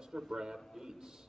Mr. Brad Dietz.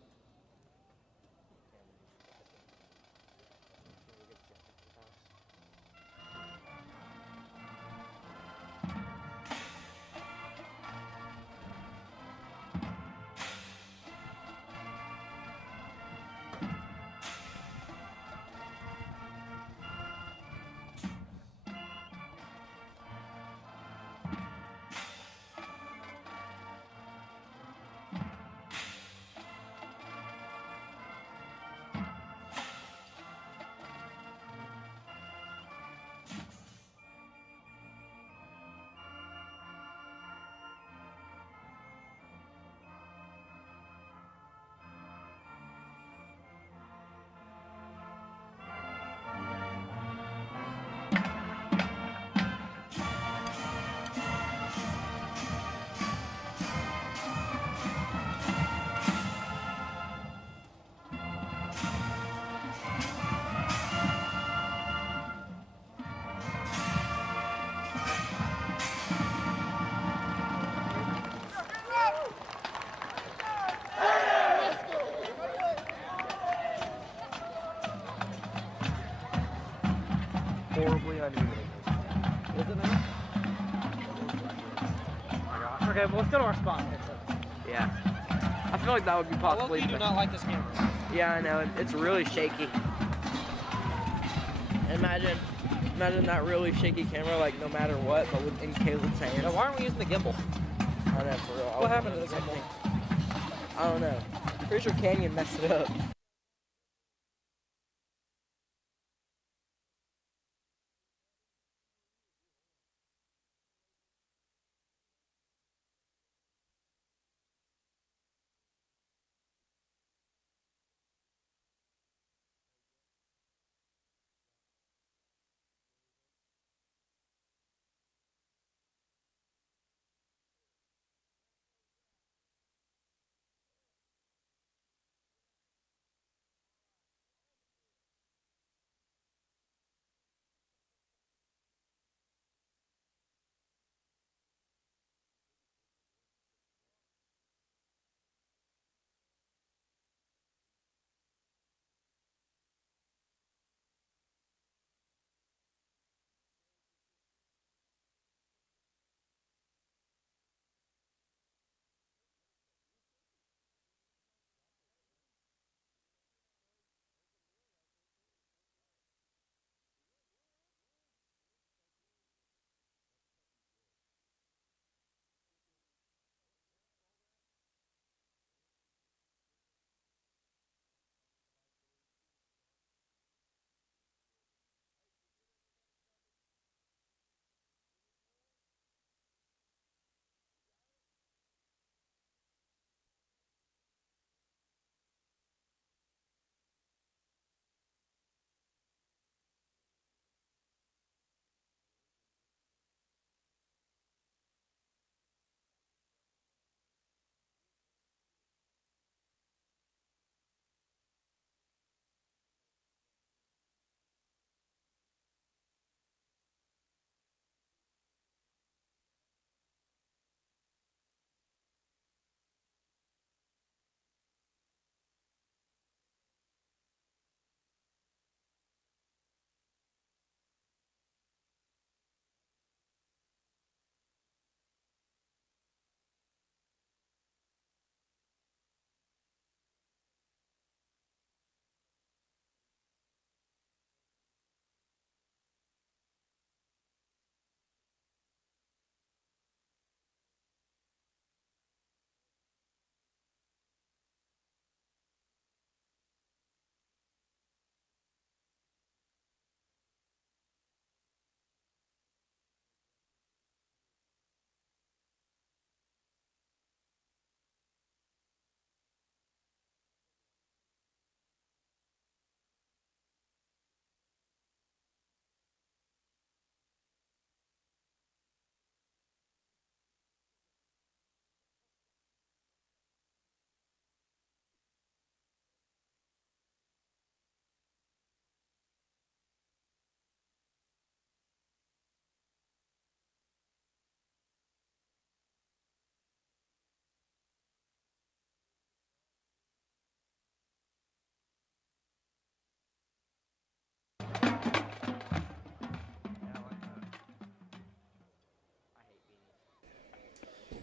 Horribly uneven. Is it now? Okay, well, let's go to our spot. Yeah. I feel like that would be possibly. You do not like this camera. Yeah, I know. It's really shaky. Imagine that really shaky camera, like no matter what, but in Caleb's hands. Now, why aren't we using the gimbal? I know, for real. What happened to the gimbal? I don't know. Pretty sure Canyon messed it up.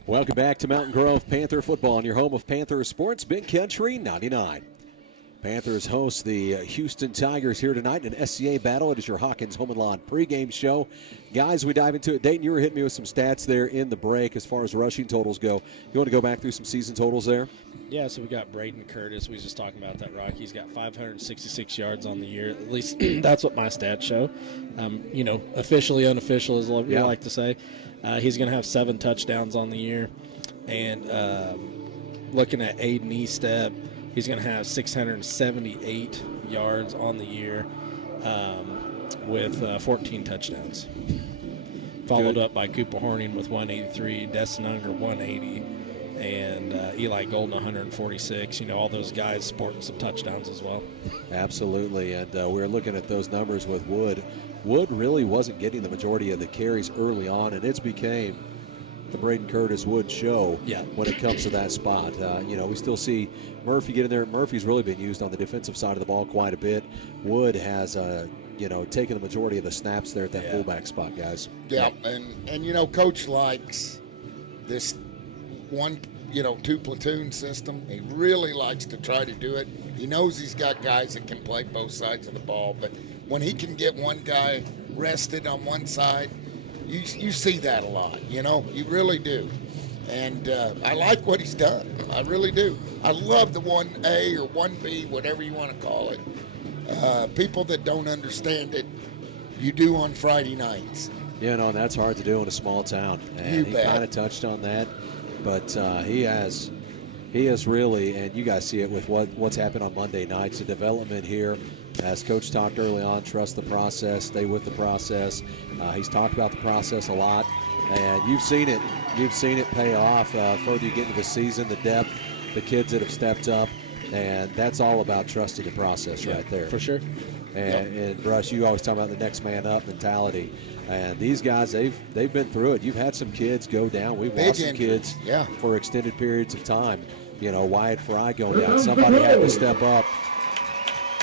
Welcome back to Mountain Grove Panther football on your home of Panther sports, Big Country 99. Panthers host the Houston Tigers here tonight in an SCA battle. It is your Hawkins Home and Lawn pregame show. Guys, we dive into it. Dayton, you were hitting me with some stats there in the break as far as rushing totals go. You want to go back through some season totals there? Yeah, so we got Braden Curtis. We was just talking about that, Rocky. He's got 566 yards on the year. At least that's what my stats show. Officially, unofficial is what we like to say. He's going to have 7 touchdowns on the year. And looking at Aiden Estep, he's going to have 678 yards on the year with 14 touchdowns. Followed up by Cooper Horning with 183, Destin Unger 180, and Eli Golden 146. All those guys sporting some touchdowns as well. Absolutely, and we're looking at those numbers with Wood. Wood really wasn't getting the majority of the carries early on, and it's became the Braden Curtis Wood show when it comes to that spot. We still see Murphy get in there. Murphy's really been used on the defensive side of the ball quite a bit. Wood has, taken the majority of the snaps there at that fullback spot, guys. Yeah, and Coach likes this one, 2 platoon system. He really likes to try to do it. He knows he's got guys that can play both sides of the ball, but when he can get one guy rested on one side, you see that a lot, you really do. And I like what he's done. I really do. I love the 1A or 1B, whatever you want to call it. People that don't understand it, you do on Friday nights. And that's hard to do in a small town. And he kind of touched on that, but he has really, and you guys see it with what's happened on Monday nights, the development here. As Coach talked early on, trust the process, stay with the process. He's talked about the process a lot, and you've seen it. You've seen it pay off further you get into the season, the depth, the kids that have stepped up, and that's all about trusting the process right there. For sure. And Brush, you always talk about the next man up mentality. And these guys, they've been through it. You've had some kids go down. We've lost some kids for extended periods of time. Wyatt Fry going down. Somebody had to step up.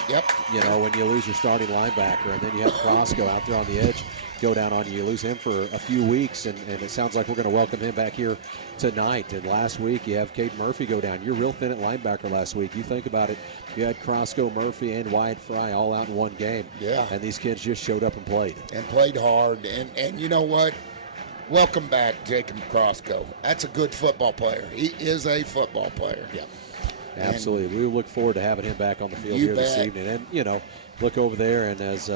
Yep. When you lose your starting linebacker, and then you have Crosco out there on the edge go down on you. You lose him for a few weeks, and it sounds like we're going to welcome him back here tonight. And last week you have Caden Murphy go down. You're real thin at linebacker last week. You think about it. You had Crosco, Murphy, and Wyatt Fry all out in one game. Yeah. And these kids just showed up and played. And played hard. And you know what? Welcome back, Jacob Crosco. That's a good football player. He is a football player. Yeah. Absolutely. We look forward to having him back on the field here this evening. And, look over there, and as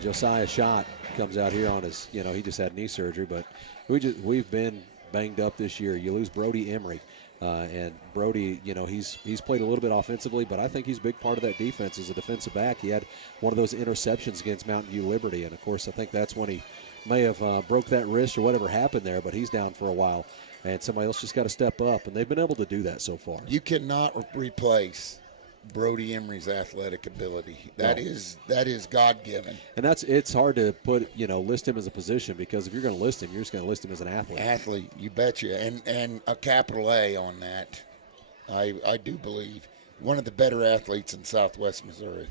Josiah Schott comes out here on his, he just had knee surgery, but we've been banged up this year. You lose Brody Emery. And Brody, he's played a little bit offensively, but I think he's a big part of that defense as a defensive back. He had one of those interceptions against Mountain View Liberty, and, of course, I think that's when he may have broke that wrist or whatever happened there, but he's down for a while. And somebody else just got to step up, and they've been able to do that so far. You cannot replace Brody Emery's athletic ability. That is God-given. And it's hard to list him as a position, because if you're going to list him, you're just going to list him as an athlete. Athlete, you betcha. And a capital A on that, I do believe. One of the better athletes in Southwest Missouri.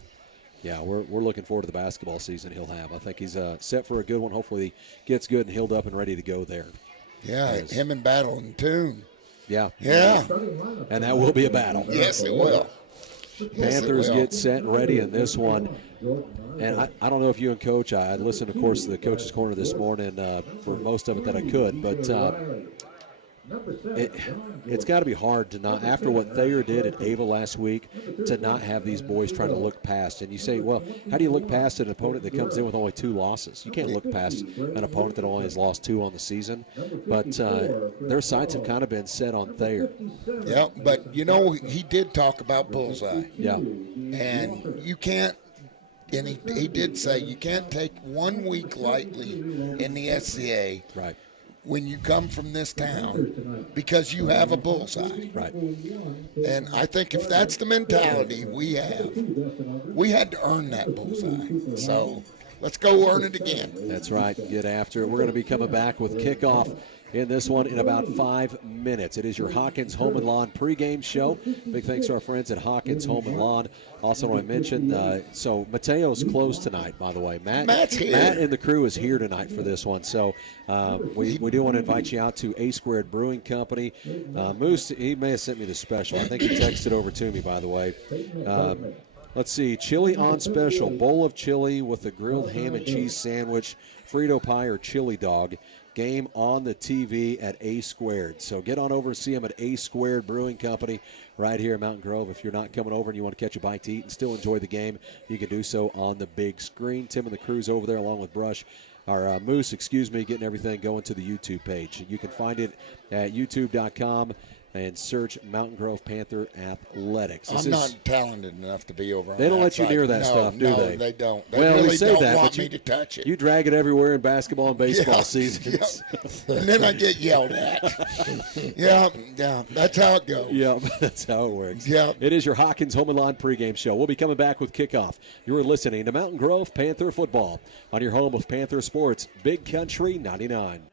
Yeah, we're looking forward to the basketball season he'll have. I think he's set for a good one. Hopefully he gets good and healed up and ready to go there. Yeah, him and Battle and Toon. Yeah. Yeah. And that will be a battle. Yes, it will. Panthers get set and ready in this one. And I don't know if you and Coach, I listened, of course, to the Coach's Corner this morning for most of it that I could, but it's got to be hard to not, after what Thayer did at Ava last week, to not have these boys trying to look past. And you say, well, how do you look past an opponent that comes in with only 2 losses? You can't look past an opponent that only has lost 2 on the season. But their sights have kind of been set on Thayer. Yeah, but, he did talk about bullseye. Yeah. And you can't, and he did say, you can't take 1 week lightly in the SCA. Right. When you come from this town, because you have a bullseye. Right. And I think if that's the mentality we have, we had to earn that bullseye. So Let's go earn it again. That's right. Get after it. We're going to be coming back with kickoff in this one in about 5 minutes. It is your Hawkins Home and Lawn pregame show. Big thanks to our friends at Hawkins Home and Lawn. Also, want to mention, so Mateo's closed tonight, by the way. Matt's here. Matt and the crew is here tonight for this one. So we do want to invite you out to A Squared Brewing Company. Moose, he may have sent me the special. I think he texted over to me, by the way. Let's see, chili on special, bowl of chili with a grilled ham and cheese sandwich, Frito pie or chili dog. Game on the TV at A Squared. So get on over and see them at A Squared Brewing Company right here in Mountain Grove. If you're not coming over and you want to catch a bite to eat and still enjoy the game, you can do so on the big screen. Tim and the crew's over there along with Moose, getting everything going to the YouTube page. You can find it at youtube.com and search Mountain Grove Panther Athletics. I'm not talented enough to be over on They don't that let you side. near that stuff, do they? No, they don't. They Well, really we say don't that, want but me to touch it. You drag it everywhere in basketball and baseball Yeah, seasons. yeah. And then I get yelled at. yeah, that's how it goes. Yeah, that's how it works. Yeah. It is your Hawkins Home and Lawn pregame show. We'll be coming back with kickoff. You're listening to Mountain Grove Panther Football on your home of Panther Sports, Big Country 99.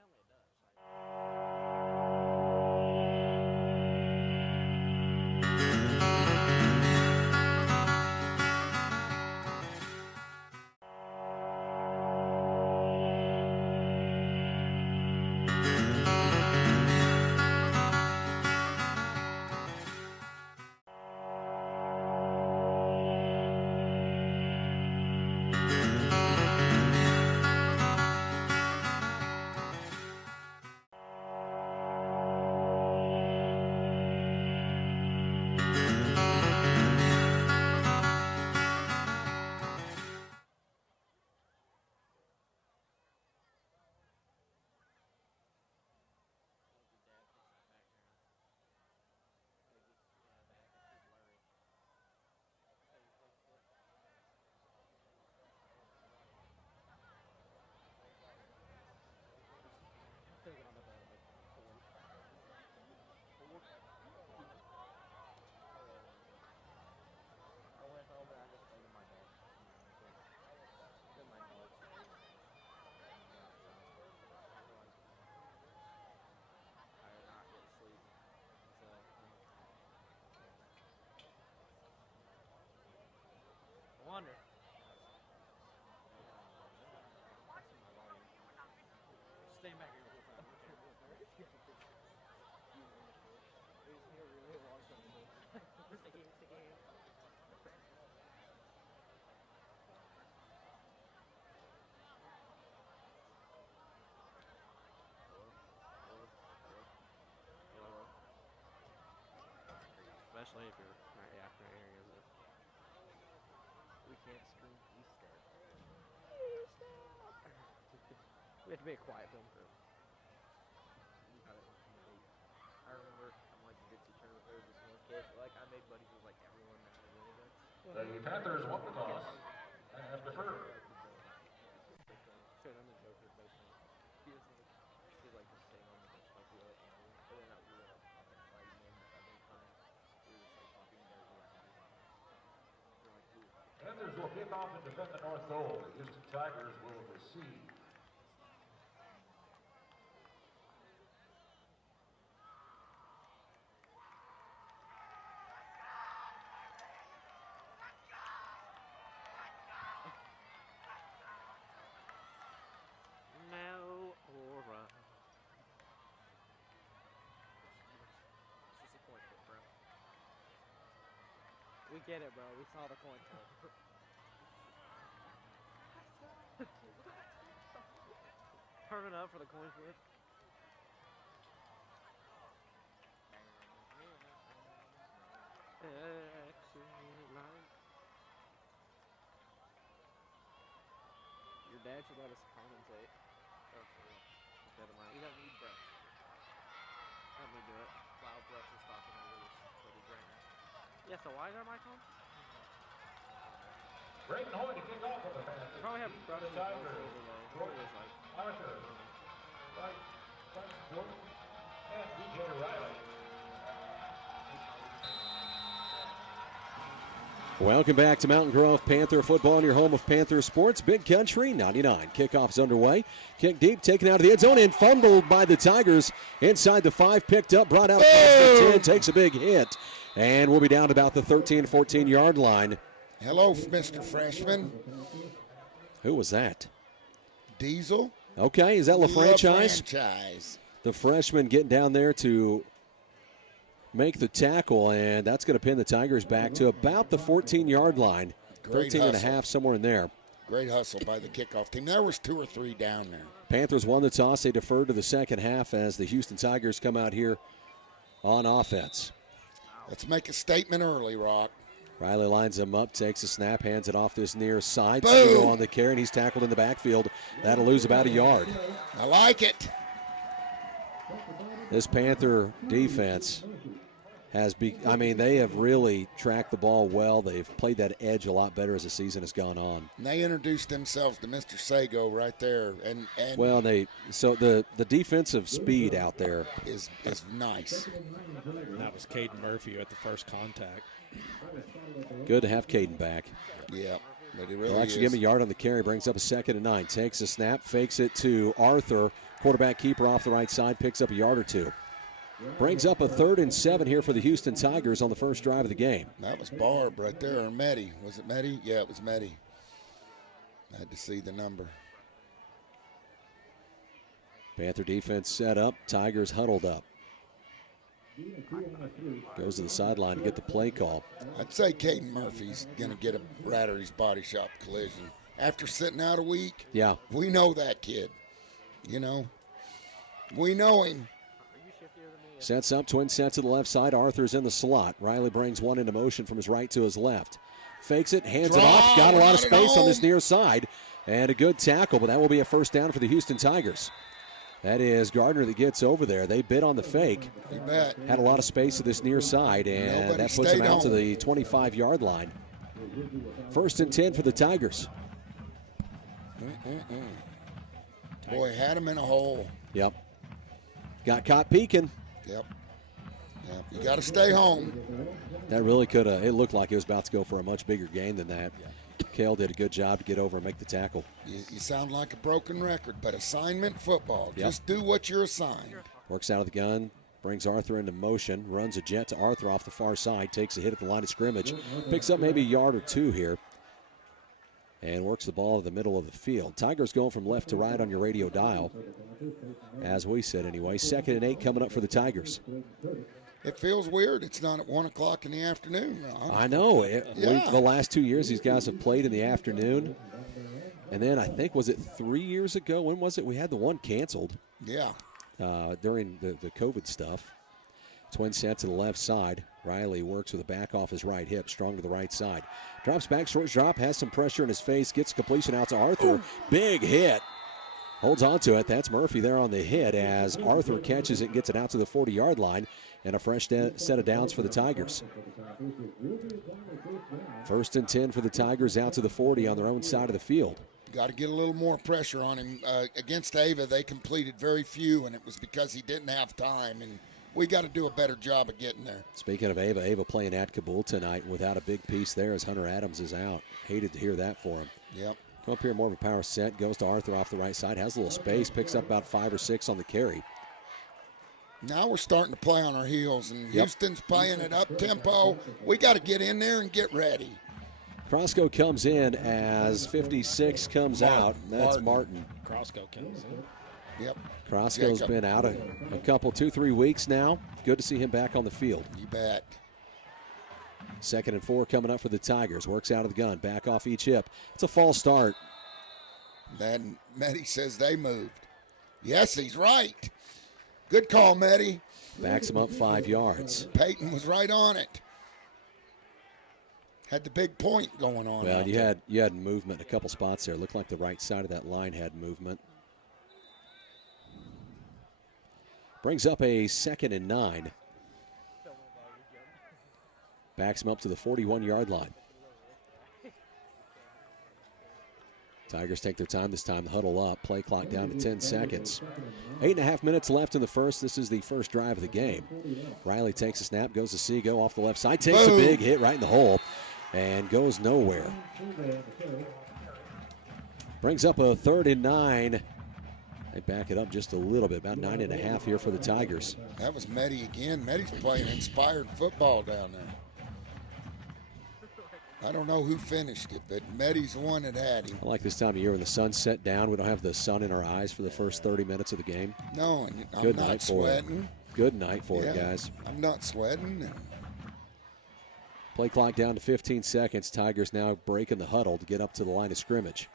Wonder. Stay back here the whole time. Especially if you're right after areas of we can't scream Easter. We have to be a quiet film crew. I remember I'm like Dixie Turner with this one kid. Like I made buddies with like everyone that I knew. The Panthers won the toss and have deferred. Shit, I'm a joker, but he was like just staying on the bench like we were like angry. But then we were like fighting him at one time. We were just like talking about it. We're like, dude. Panthers will kick off and defend the North Goal. The Houston Tigers will receive. No, alright. It's just a coin flip, bro. We get it, bro. We saw the coin flip. Turn it up for the coin flip. Your dad should let us commentate. Oh, for real. Instead of mine. You don't need brush. Let me do it. While brush is talking over this footage right now. Yeah, so why is our mic on? Braden Hoy to kick off for the Panthers. We probably have brush The over there. Tigers. Probably is like Arthur, Wright, Jordan, and DJ Riley. Welcome back to Mountain Grove Panther football on your home of Panther sports. Big Country 99. Kickoff's underway. Kick deep, taken out of the end zone and fumbled by the Tigers. Inside the 5, picked up, brought out across the 10, takes a big hit. And we'll be down about the 13, 14-yard line. Hello, Mr. Freshman. Who was that? Diesel. Okay, is that LaFranchise? LaFranchise. The freshman getting down there to make the tackle, and that's going to pin the Tigers back to about the 14-yard line. Great 13 and a hustle. half, somewhere in there. Great hustle by the kickoff team. There was 2 or 3 down there. Panthers won the toss. They deferred to the second half as the Houston Tigers come out here on offense. Let's make a statement early, Rock. Riley lines him up, takes a snap, hands it off this near side. Boom. Seago on the carry, and he's tackled in the backfield. That'll lose about a yard. I like it. This Panther defense they have really tracked the ball well. They've played that edge a lot better as the season has gone on. And they introduced themselves to Mr. Sago right there. Well, the defensive speed out there is nice. That was Caden Murphy at the first contact. Good to have Caden back. Yeah, but he really He'll actually is. give him a yard on the carry, brings up a 2nd and 9. Takes a snap, fakes it to Arthur. Quarterback keeper off the right side, picks up a yard or 2. Brings up a 3rd and 7 here for the Houston Tigers on the first drive of the game. That was Barb right there, or Meddy. Was it Meddy? Yeah, it was Meddy. I had to see the number. Panther defense set up, Tigers huddled up. Goes to the sideline to get the play call. I'd say Caden Murphy's going to get a Rattery's Body Shop collision. After sitting out a week, Yeah. we know that kid. You know, we know him. Sets up, twin set to the left side. Arthur's in the slot. Riley brings one into motion from his right to his left. Fakes it, hands it off. Got a lot of space on this near side. And a good tackle, but that will be a first down for the Houston Tigers. That is Gardner that gets over there. They bid on the fake. You bet. Had a lot of space to this near side, and that puts him out to the 25-yard line. 1st and 10 for the Tigers. Boy, had him in a hole. Yep. Got caught peeking. Yep. You got to stay home. That really could have, it looked like it was about to go for a much bigger gain than that. Kale did a good job to get over and make the tackle. You sound like a broken record, but assignment football. Yep. Just do what you're assigned. Works out of the gun, brings Arthur into motion, runs a jet to Arthur off the far side, takes a hit at the line of scrimmage, picks up maybe a yard or 2 here, and works the ball to the middle of the field. Tigers going from left to right on your radio dial, as we said anyway. 2nd and 8 coming up for the Tigers. It feels weird. It's not at 1 o'clock in the afternoon. I know. The last 2 years, these guys have played in the afternoon. And then I think, was it 3 years ago? When was it? We had the one canceled. Yeah. During the COVID stuff. Twin set to the left side. Riley works with a back off his right hip, strong to the right side. Drops back, short drop, has some pressure in his face, gets completion out to Arthur. Ooh. Big hit. Holds on to it. That's Murphy there on the hit as Arthur catches it and gets it out to the 40-yard line. And a fresh set of downs for the Tigers. 1st and 10 for the Tigers out to the 40 on their own side of the field. Got to get a little more pressure on him. Against Ava, they completed very few, and it was because he didn't have time. And we got to do a better job of getting there. Speaking of Ava playing at Kabul tonight without a big piece there as Hunter Adams is out. Hated to hear that for him. Yep. Come up here, more of a power set. Goes to Arthur off the right side. Has a little space. Picks up about 5 or 6 on the carry. Now we're starting to play on our heels, and Houston's playing it up tempo. We got to get in there and get ready. Crosco comes in as 56 comes out. That's Martin. Crosco comes in. Yep. Crosco's been out a couple, 2-3 weeks now. Good to see him back on the field. You bet. 2nd and 4 coming up for the Tigers. Works out of the gun. Back off each hip. It's a false start. Then Meddy says they moved. Yes, he's right. Good call, Meddy. Backs him up 5 yards. Peyton was right on it. Had the big point going on. Well, you had movement in a couple spots there. Looked like the right side of that line had movement. Brings up a 2nd and 9. Backs him up to the 41-yard line. Tigers take their time this time to huddle up. Play clock down to 10 seconds. 8.5 minutes left in the first. This is the first drive of the game. Riley takes a snap, goes to Seago off the left side. Takes a big hit right in the hole. and goes nowhere. Brings up a 3rd and 9. They back it up just a little bit, about 9.5 here for the Tigers. That was Meddy again. Meddy's playing inspired football down there. I don't know who finished it, but Meddy's the one that had him. I like this time of year when the sun's set down. We don't have the sun in our eyes for the first 30 minutes of the game. No, and I'm Good not night for it. sweating. Good night for it, guys. I'm not sweating. Play clock down to 15 seconds. Tigers now breaking the huddle to get up to the line of scrimmage.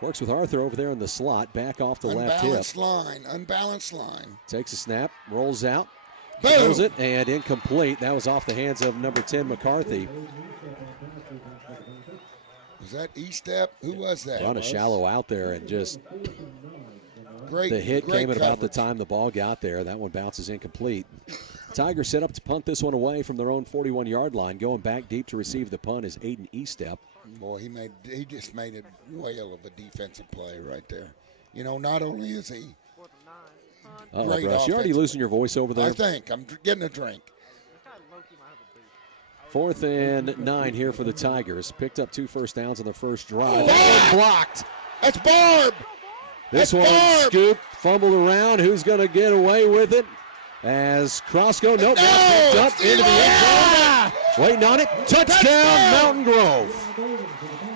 Works with Arthur over there in the slot, back off the left hip. Unbalanced line. Takes a snap, rolls out, Boom. throws it, and incomplete. That was off the hands of number 10, McCarthy. Was that E-step? Who was that? Run a shallow out there and just great. The hit came at about the coverage. time the ball got there. That one bounces incomplete. Tigers set up to punt this one away from their own 41-yard line. Going back deep to receive the punt is Aiden Estep. Boy, he just made a whale of a defensive play right there. You know, not only is he great Russ, you already offensive- losing your voice over there? I think. I'm getting a drink. 4th and 9 here for the Tigers. Picked up 2 first downs on the first drive. That one blocked. That's Barb. This That's one Barb. scooped, fumbled around. Who's going to get away with it? As Crosco, nope, now picked up into the end zone. Waiting on it. Touchdown, Mountain Grove.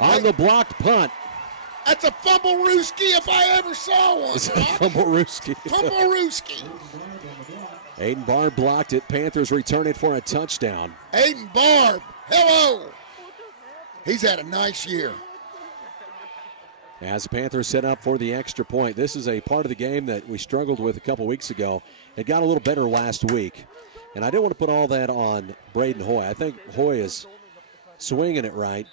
On the blocked punt. That's a fumble-rooski if I ever saw one. It's a Rock. Fumble-Rooski. Fumble-rooski. Aiden Barb blocked it. Panthers return it for a touchdown. Aiden Barb. Hello. He's had a nice year. As the Panthers set up for the extra point. This is a part of the game that we struggled with a couple weeks ago. It got a little better last week. And I didn't want to put all that on Braden Hoy. I think Hoy is swinging it right.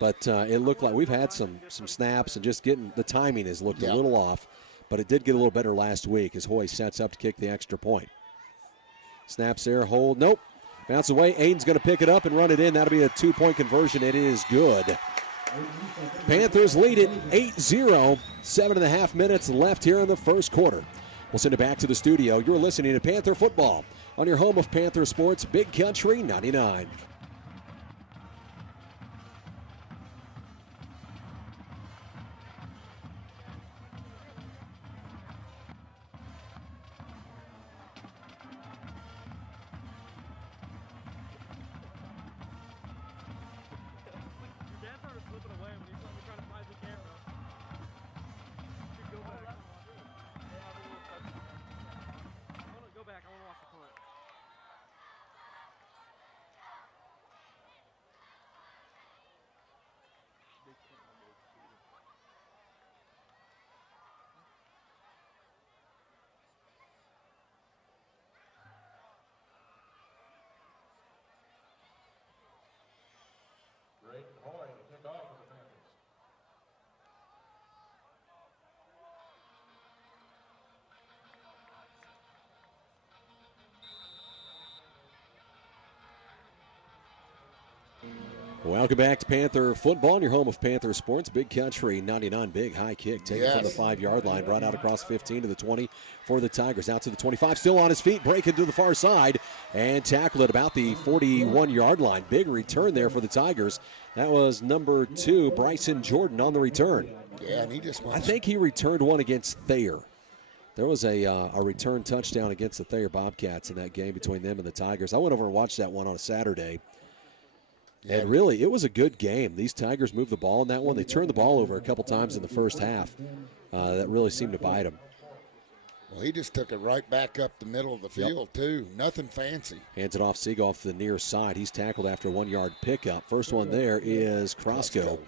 But it looked like we've had some snaps and just getting the timing has looked a little off. But it did get a little better last week as Hoy sets up to kick the extra point. Snaps there, hold, nope. Bounce away, Aiden's going to pick it up and run it in. That'll be a 2-point conversion. It is good. Panthers lead it 8-0. 7.5 minutes left here in the first quarter. We'll send it back to the studio. You're listening to Panther Football on your home of Panther Sports, Big Country 99. Drake Hoy to kick off for the Panthers. Welcome back to Panther Football, your home of Panther Sports, Big Country 99. Big high kick taken from the 5-yard line, brought out across 15 to the 20 for the Tigers. Out to the 25, still on his feet, breaking to the far side, and tackled at about the 41-yard line. Big return there for the Tigers. That was number 2, Bryson Jordan, on the return. Yeah, and he just wants. I think he returned one against Thayer. There was a return touchdown against the Thayer Bobcats in that game between them and the Tigers. I went over and watched that one on a Saturday. Yeah. And really, it was a good game. These Tigers moved the ball in that one. They turned the ball over a couple times in the first half. That really seemed to bite them. Well, he just took it right back up the middle of the field, too. Nothing fancy. Hands it off Seagoff to the near side. He's tackled after a 1-yard pickup. First one there is Crosco,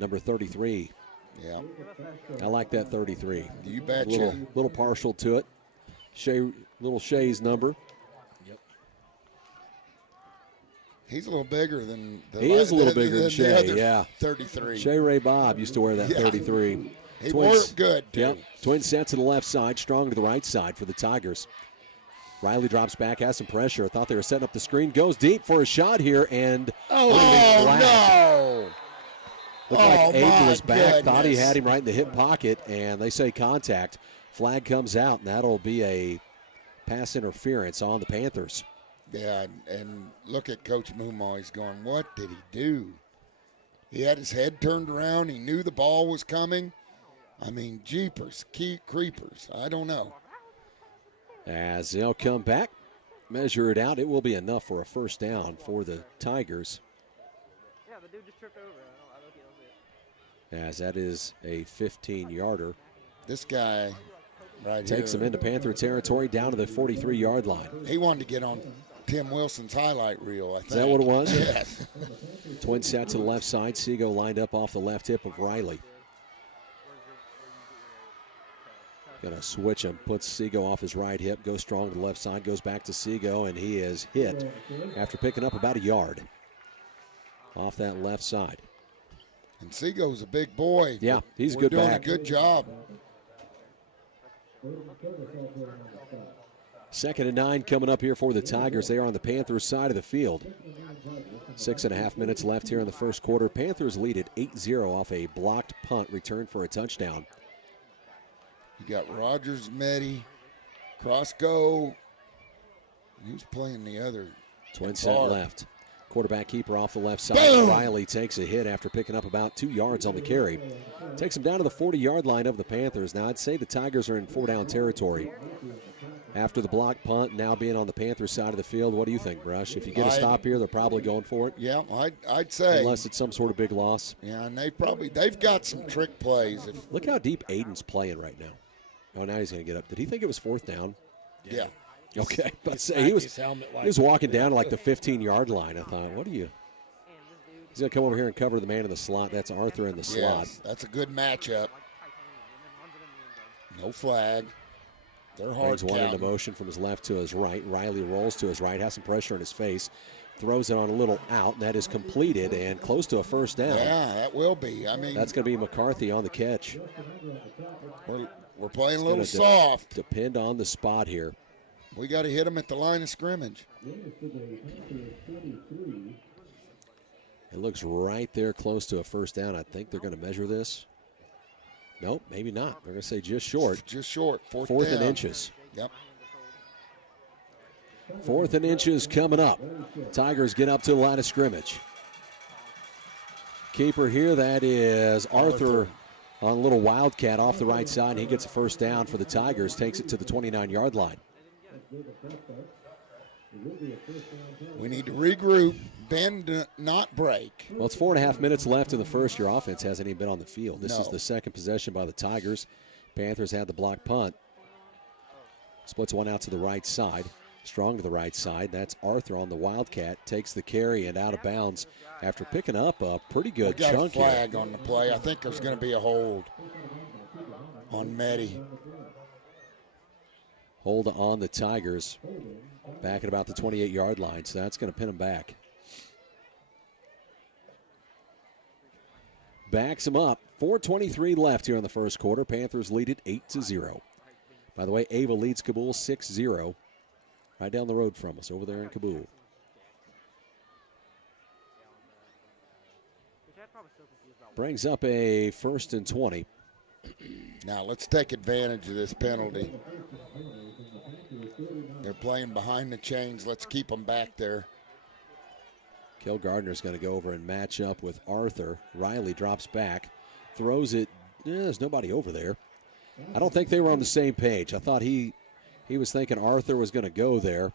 number 33. Yeah. I like that 33. You betcha. Little partial to it. Little Shay's number. He's a little bigger than He is a little bigger than Shay, the other yeah. 33. Shay Ray Bob used to wear that 33. He wore it good, too. Yep. Twin set to the left side, strong to the right side for the Tigers. Riley drops back, has some pressure. I thought they were setting up the screen. Goes deep for a shot here, and no! Looked like Aiden was back. Goodness. Thought he had him right in the hip pocket, and they say contact. Flag comes out, and that'll be a pass interference on the Panthers. Yeah, and look at Coach Mumaw. He's going, what did he do? He had his head turned around. He knew the ball was coming. I mean, jeepers, creepers. I don't know. As they'll come back, measure it out. It will be enough for a first down for the Tigers. Yeah, the dude just tripped over. I don't think he knows it. As that is a 15-yarder. This guy right takes here. him into Panther territory down to the 43-yard line. He wanted to get on Tim Wilson's highlight reel, I think. Is that what it was? Yes. Twin set to the left side. Seago lined up off the left hip of Riley. Going to switch him, puts Seago off his right hip, goes strong to the left side, goes back to Seago, and he is hit after picking up about a yard off that left side. And Seago's a big boy. Yeah, he's We're good back. Doing a good job. 2nd and 9 coming up here for the Tigers. They are on the Panthers side of the field. 6.5 minutes left here in the first quarter. Panthers lead at 8-0 off a blocked punt return for a touchdown. You got Rogers, Meddy, Crosco. Who's playing the other? Twin set left. Quarterback keeper off the left side. Boom! Riley takes a hit after picking up about 2 yards on the carry. Takes him down to the 40-yard line of the Panthers. Now, I'd say the Tigers are in 4-down territory. After the block punt, now being on the Panthers side of the field, what do you think, Brush? If you get a stop here, they're probably going for it? Yeah, I'd say. Unless it's some sort of big loss. Yeah, and they've got some trick plays. Look how deep Aiden's playing right now. Oh, now he's going to get up. Did he think it was 4th down? Yeah. Okay. But he was walking down to like the 15-yard line. I thought, what are you? He's going to come over here and cover the man in the slot. That's Arthur in the slot. Yes, that's a good matchup. No flag. They're hard. Brings one into motion from his left to his right. Riley rolls to his right, has some pressure in his face, throws it on a little out, and that is completed and close to a first down. Yeah, that will be. I mean, that's going to be McCarthy on the catch. We're playing a little soft. Depend on the spot here. We got to hit him at the line of scrimmage. It looks right there close to a first down. I think they're going to measure this. Nope, maybe not. They're going to say just short. Just short. Fourth and down. inches. Yep. 4th and inches coming up. Tigers get up to the line of scrimmage. Keeper here, that is Arthur on a little wildcat off the right side. He gets a first down for the Tigers, takes it to the 29-yard line. We need to regroup, bend, not break. Well, it's 4.5 minutes left in the first. Your offense hasn't even been on the field. This is the second possession by the Tigers. Panthers had the block punt. Splits one out to the right side. Strong to the right side. That's Arthur on the wildcat. Takes the carry and out of bounds after picking up a pretty good chunk here. Flag on the play. I think there's going to be a hold on Meddy. Hold on the Tigers. Back at about the 28-yard line, so that's going to pin them back. Backs them up. 4:23 left here in the first quarter. Panthers lead it 8-0. By the way, Ava leads Kabul 6-0. Right down the road from us, over there in Kabul. Brings up a 1st and 20. Now let's take advantage of this penalty. They're playing behind the chains. Let's keep them back there. Kel Gardner's going to go over and match up with Arthur. Riley drops back, throws it. There's nobody over there. I don't think they were on the same page. I thought he was thinking Arthur was going to go there.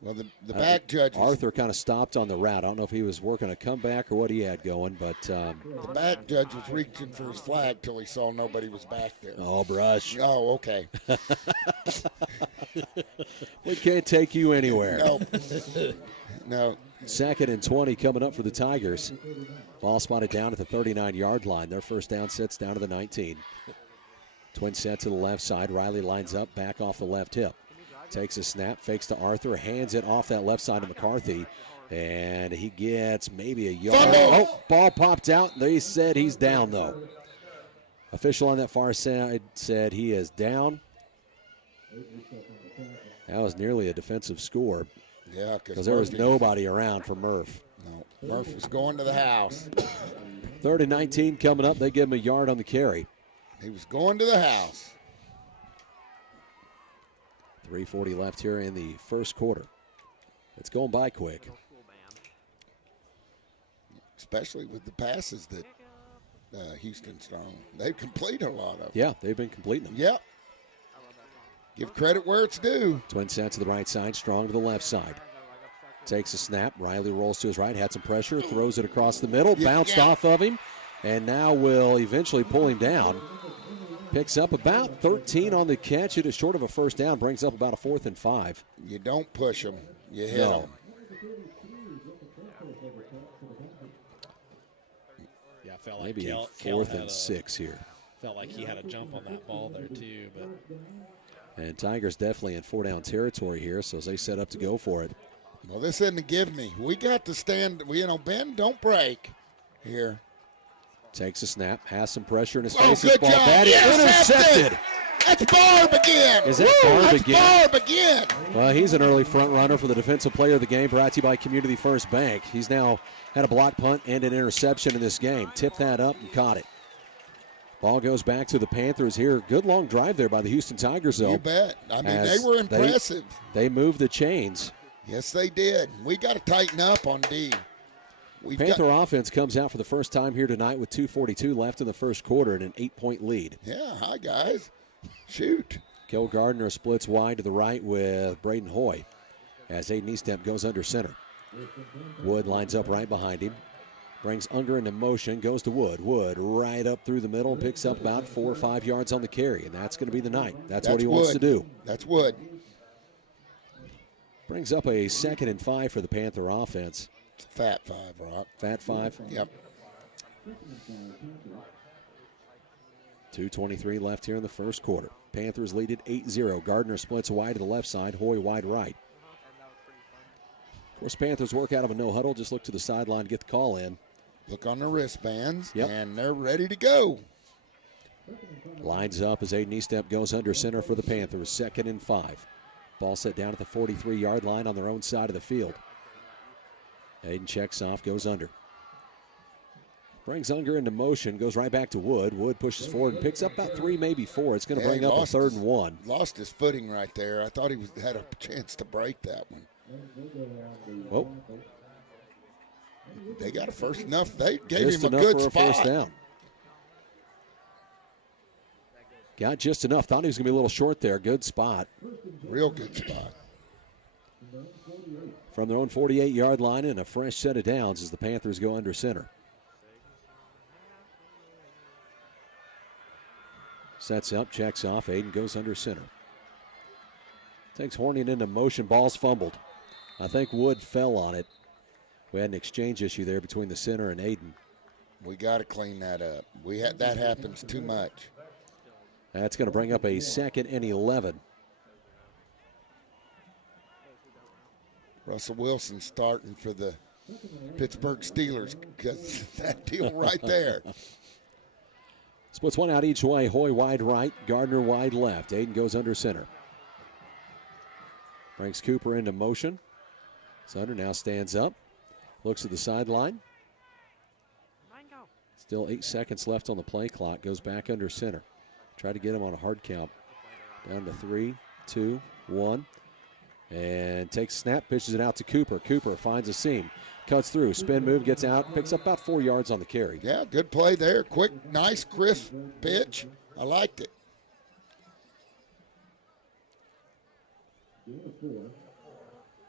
Well, the back judge. Arthur kind of stopped on the route. I don't know if he was working a comeback or what he had going, but the back judge was reaching for his flag till he saw nobody was back there. Oh, Brush. Oh, okay. We can't take you anywhere. No. No. 2nd and 20 coming up for the Tigers. Ball spotted down at the 39-yard line. Their first down sets down to the 19. Twin set to the left side. Riley lines up, back off the left hip. Takes a snap, fakes to Arthur, hands it off that left side to McCarthy, and he gets maybe a yard. Oh, ball popped out. They said he's down, though. Official on that far side said he is down. That was nearly a defensive score. Yeah, because there was nobody around for Murph. No, Murph was going to the house. 3rd and 19 coming up. They give him a yard on the carry. He was going to the house. 3:40 left here in the first quarter. It's going by quick. Especially with the passes that Houston's thrown. They've completed a lot of them. Yeah, they've been completing them. Yep. Give credit where it's due. Twin set to the right side, strong to the left side. Takes a snap. Riley rolls to his right, had some pressure, throws it across the middle, bounced off of him, and now will eventually pull him down. Picks up about 13 on the catch. It is short of a first down, brings up about a 4th and 5. You don't push them, you hit them. Yeah, I felt like Maybe a Kel 4th and 6 here. Felt like he had a jump on that ball there too, but And Tigers definitely in 4-down territory here, so as they set up to go for it. Well, this isn't a give me. We got to stand, bend, don't break here. Takes a snap, has some pressure in his Oh, face. good Ball job. batted, intercepted. That's Barb again. Is that Barb That's again? Barb again. Well, he's an early front runner for the defensive player of the game, brought to you by Community First Bank. He's now had a block punt and an interception in this game. Tipped that up and caught it. Ball goes back to the Panthers here. Good long drive there by the Houston Tigers, though. You bet. I mean, they were impressive. They moved the chains. Yes, they did. We got to tighten up on D. Panther offense comes out for the first time here tonight with 2:42 left in the first quarter and an 8-point lead. Yeah, hi, guys. Shoot. Kel Gardner splits wide to the right with Braden Hoy as Aiden Eastep goes under center. Wood lines up right behind him. Brings Unger into motion, goes to Wood. Wood right up through the middle and picks up about 4 or 5 yards on the carry, and that's going to be the night. That's what he wants to do. That's Wood. Brings up a 2nd and 5 for the Panther offense. It's a fat 5, Rock. Fat 5? Yep. 2:23 left here in the first quarter. Panthers lead it 8-0. Gardner splits wide to the left side, Hoy wide right. Of course, Panthers work out of a no huddle. Just look to the sideline to get the call in. Look on their wristbands, Yep. and they're ready to go. Lines up as Aiden Eastep goes under center for the Panthers. 2nd and 5. Ball set down at the 43-yard line on their own side of the field. Aiden checks off, goes under. Brings Unger into motion, goes right back to Wood. Wood pushes forward and picks up about 3, maybe 4. It's going to bring up a 3rd and 1. Lost his footing right there. I thought he had a chance to break that one. Well, they got a first enough. They gave just him a enough good for a spot. first down. Got just enough. Thought he was going to be a little short there. Good spot. Real good spot. From their own 48-yard line and a fresh set of downs as the Panthers go under center. Sets up, checks off. Aiden goes under center. Takes Hornian into motion. Ball's fumbled. I think Wood fell on it. We had an exchange issue there between the center and Aiden. We got to clean that up. That happens too much. That's going to bring up a 2nd and 11. Russell Wilson starting for the Pittsburgh Steelers because that deal right there. Splits one out each way. Hoy wide right, Gardner wide left. Aiden goes under center. Brings Cooper into motion. Sutter now stands up. Looks at the sideline. Still 8 seconds left on the play clock. Goes back under center. Try to get him on a hard count. Down to 3, 2, 1. And takes a snap, pitches it out to Cooper. Cooper finds a seam. Cuts through, spin move, gets out, picks up about 4 yards on the carry. Yeah, good play there. Quick, nice, crisp pitch. I liked it.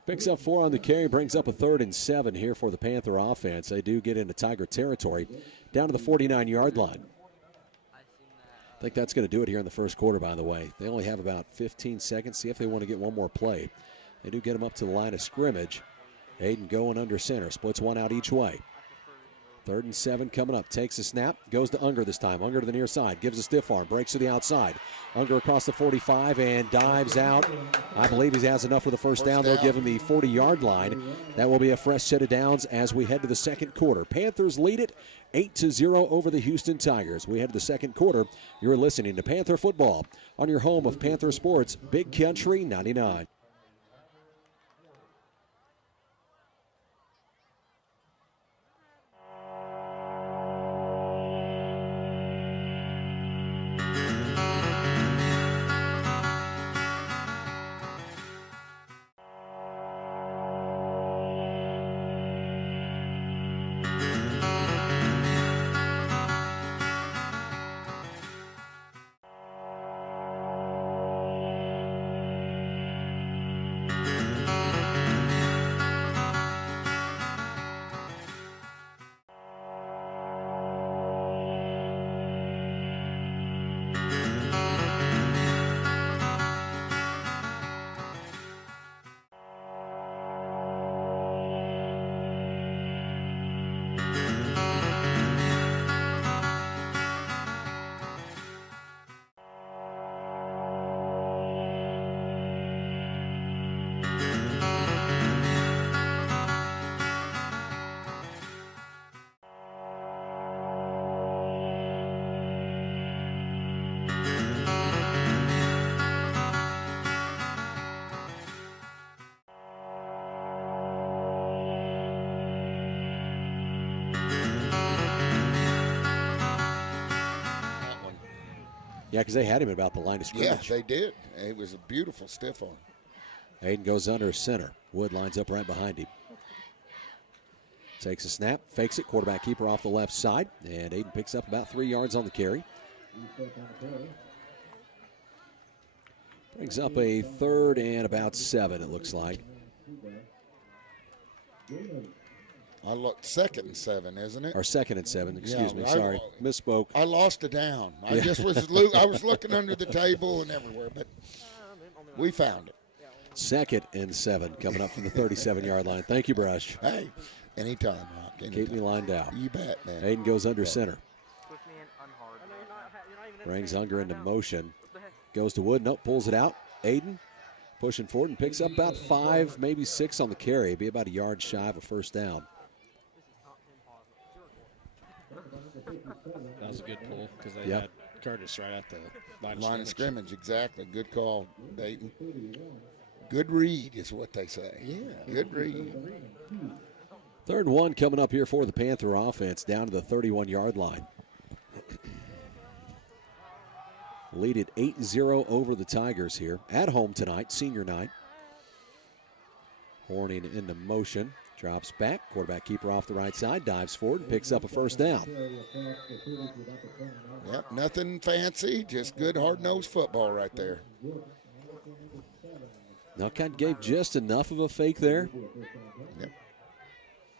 Picks up 4 on the carry, brings up a 3rd and 7 here for the Panther offense. They do get into Tiger territory, down to the 49-yard line. I think that's going to do it here in the first quarter, by the way. They only have about 15 seconds. See if they want to get one more play. They do get them up to the line of scrimmage. Aiden going under center. Splits one out each way. 3rd and 7 coming up. Takes a snap. Goes to Unger this time. Unger to the near side. Gives a stiff arm. Breaks to the outside. Unger across the 45 and dives out. I believe he has enough for the first down. They'll give him the 40-yard line. That will be a fresh set of downs as we head to the second quarter. Panthers lead it 8-0 over the Houston Tigers. We head to the second quarter. You're listening to Panther Football on your home of Panther Sports, Big Country 99. Yeah, because they had him at about the line of Yeah, scrimmage. they did. It was a beautiful stiff arm. Aiden goes under center. Wood lines up right behind him. Takes a snap, fakes it, quarterback keeper off the left side, and Aiden picks up about 3 yards on the carry. Brings up a 3rd and about 7, it looks like. I looked 2nd and 7, isn't it? Or 2nd and 7, excuse me, I- sorry. Misspoke. I lost it down. I just was I was looking under the table and everywhere, but we found it. 2nd and 7 coming up from the 37-yard line. Thank you, Brush. Hey, anytime, Rock. Anytime. Keep me lined out. You bet, man. Aiden goes under center. Twist me in unhard. Brings Unger into motion. Goes to Wood. Nope, pulls it out. Aiden pushing forward and picks up about 5, maybe 6 on the carry. Be about a yard shy of a first down. That was a good pull because they Yep. had Curtis right at the Line of scrimmage, exactly. Good call, Dayton. Good read is what they say. Yeah. Good read. 3rd and 1 coming up here for the Panther offense down to the 31-yard line. Lead it 8-0 over the Tigers here. At home tonight, senior night. Horning into motion. Drops back. Quarterback keeper off the right side. Dives forward and picks up a first down. Yep, nothing fancy. Just good hard-nosed football right there. Nuckhead gave just enough of a fake there. Yep.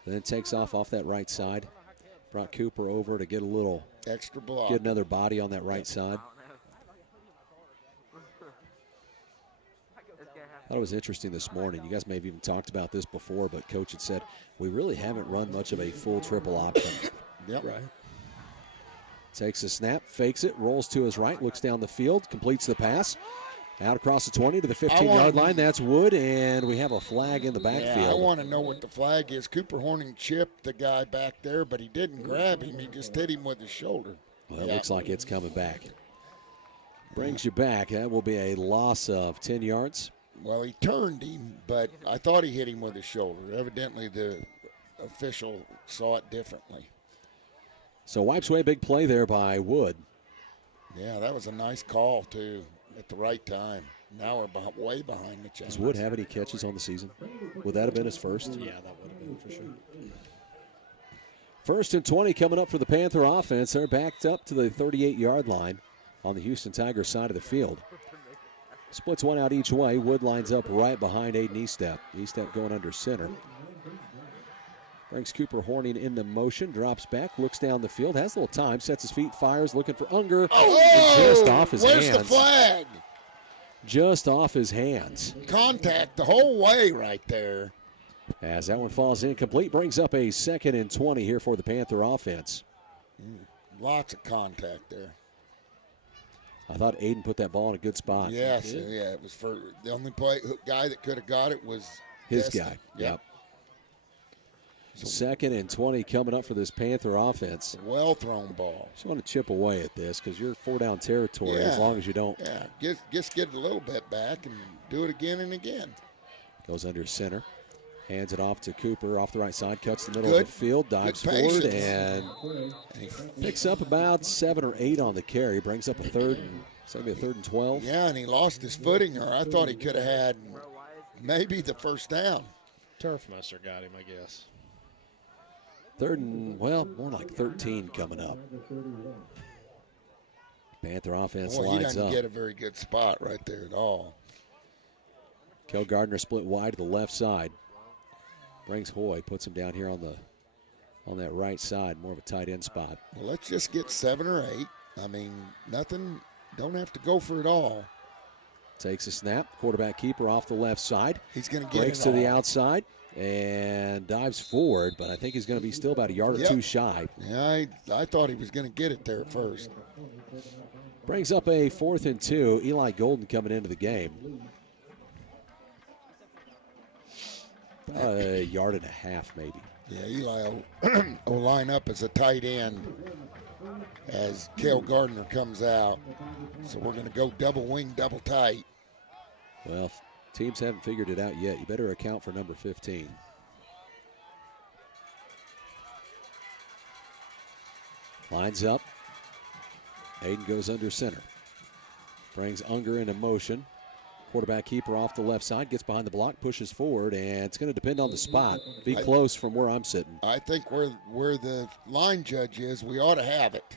Then takes off that right side. Brought Cooper over to get a little, Extra block. get another body on that right side. I thought it was interesting this morning. You guys may have even talked about this before, but Coach had said, we really haven't run much of a full triple option. Yep. Right. Takes a snap, fakes it, rolls to his right, looks down the field, completes the pass. Out across the 20 to the 15-yard line. That's Wood, and we have a flag in the backfield. Yeah, I want to know what the flag is. Cooper Horning chipped the guy back there, but he didn't grab him. He just hit him with his shoulder. Well, it looks like it's coming back. Brings you back. That will be a loss of 10 yards. Well, he turned him, but I thought he hit him with his shoulder. Evidently, the official saw it differently. So wipes away a big play there by Wood. Yeah, that was a nice call, too, at the right time. Now we're way behind the Giants. Does Wood have any catches on the season? Would that have been his first? Yeah, that would have been for sure. 1st and 20 coming up for the Panther offense. They're backed up to the 38-yard line on the Houston Tigers side of the field. Splits one out each way. Wood lines up right behind Aiden Estep. Estep going under center. Brings Cooper Horning into motion, drops back, looks down the field, has a little time, sets his feet, fires, looking for Unger. Oh, just off his where's hands. the flag? Just off his hands. Contact the whole way right there. As that one falls incomplete, brings up a 2nd and 20 here for the Panther offense. Lots of contact there. I thought Aiden put that ball in a good spot. Yes, yeah, it was for the only guy that could have got it was His Destiny. guy. Yep. 2nd and 20 coming up for this Panther offense. Well thrown ball. Just want to chip away at this because you're 4-down territory as long as you don't. Yeah, just get a little bit back and do it again and again. Goes under center. Hands it off to Cooper off the right side. Cuts the middle of the field. Dives Good forward patience. and picks up about 7 or 8 on the carry. Brings up a 3rd and 12. Yeah, and he lost his footing, or I thought he could have had maybe the first down. Turf Muster got him, I guess. 3rd and, well, more like 13 coming up. Panther offense Boy, he lines doesn't up. get a very good spot right there at all. Kel Gardner split wide to the left side. Brings Hoy, puts him down here on that right side, more of a tight end spot. Well, let's just get 7 or 8. I mean, nothing, don't have to go for it all. Takes a snap, quarterback keeper off the left side. He's going to get Breaks it to the all. outside and dives forward, but I think he's going to be still about a yard or two shy. Yeah, I thought he was going to get it there at first. Brings up a 4th and 2. Eli Golden coming into the game. A yard and a half, maybe. Yeah, Eli will line up as a tight end as Cale Gardner comes out. So we're going to go double wing, double tight. Well, teams haven't figured it out yet. You better account for number 15. Lines up. Aiden goes under center. Brings Unger into motion. Quarterback keeper off the left side, gets behind the block, pushes forward, and it's going to depend on the spot. Be close from where I'm sitting. I think where the line judge is, we ought to have it.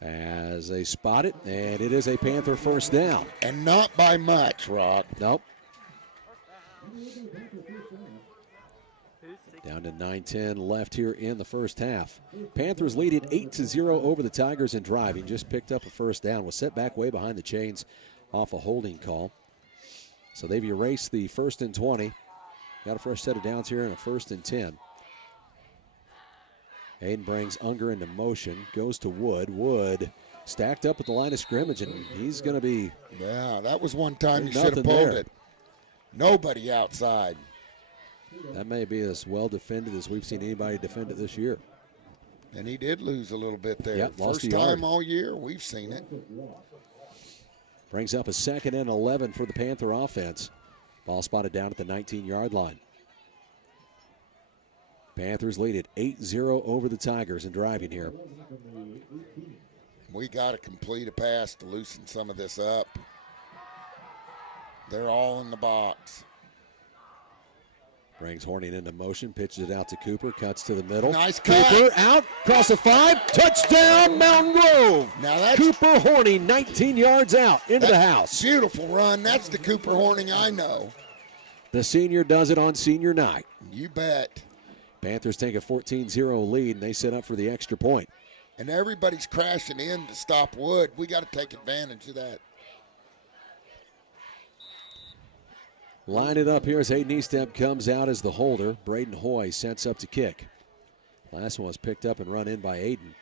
As they spot it, and it is a Panther first down. And not by much, Rod. Nope. Down to 9:10 left here in the first half. Panthers lead it 8-0 over the Tigers in driving. Just picked up a first down. Was set back way behind the chains off a holding call. So they've erased the 1st and 20. Got a fresh set of downs here and a 1st and 10. Aiden brings Unger into motion. Goes to Wood. Wood stacked up at the line of scrimmage, and he's going to be... Yeah, that was one time you should have pulled it. Nobody outside. That may be as well defended as we've seen anybody defend it this year. And he did lose a little bit there. Yep, lost First time all year, we've seen it. Brings up a 2nd and 11 for the Panther offense. Ball spotted down at the 19-yard line. Panthers lead it 8-0 over the Tigers in driving here. We got to complete a pass to loosen some of this up. They're all in the box. Brings Horning into motion, pitches it out to Cooper, cuts to the middle. Nice cut. Cooper out, across the 5, touchdown Mountain Grove. Now that's Cooper Horning, 19 yards out, into the house. Beautiful run. That's the Cooper Horning I know. The senior does it on senior night. You bet. Panthers take a 14-0 lead, and they set up for the extra point. And everybody's crashing in to stop Wood. We got to take advantage of that. Line it up here as Aiden Eastep comes out as the holder. Braden Hoy sets up to kick. Last one was picked up and run in by Aiden.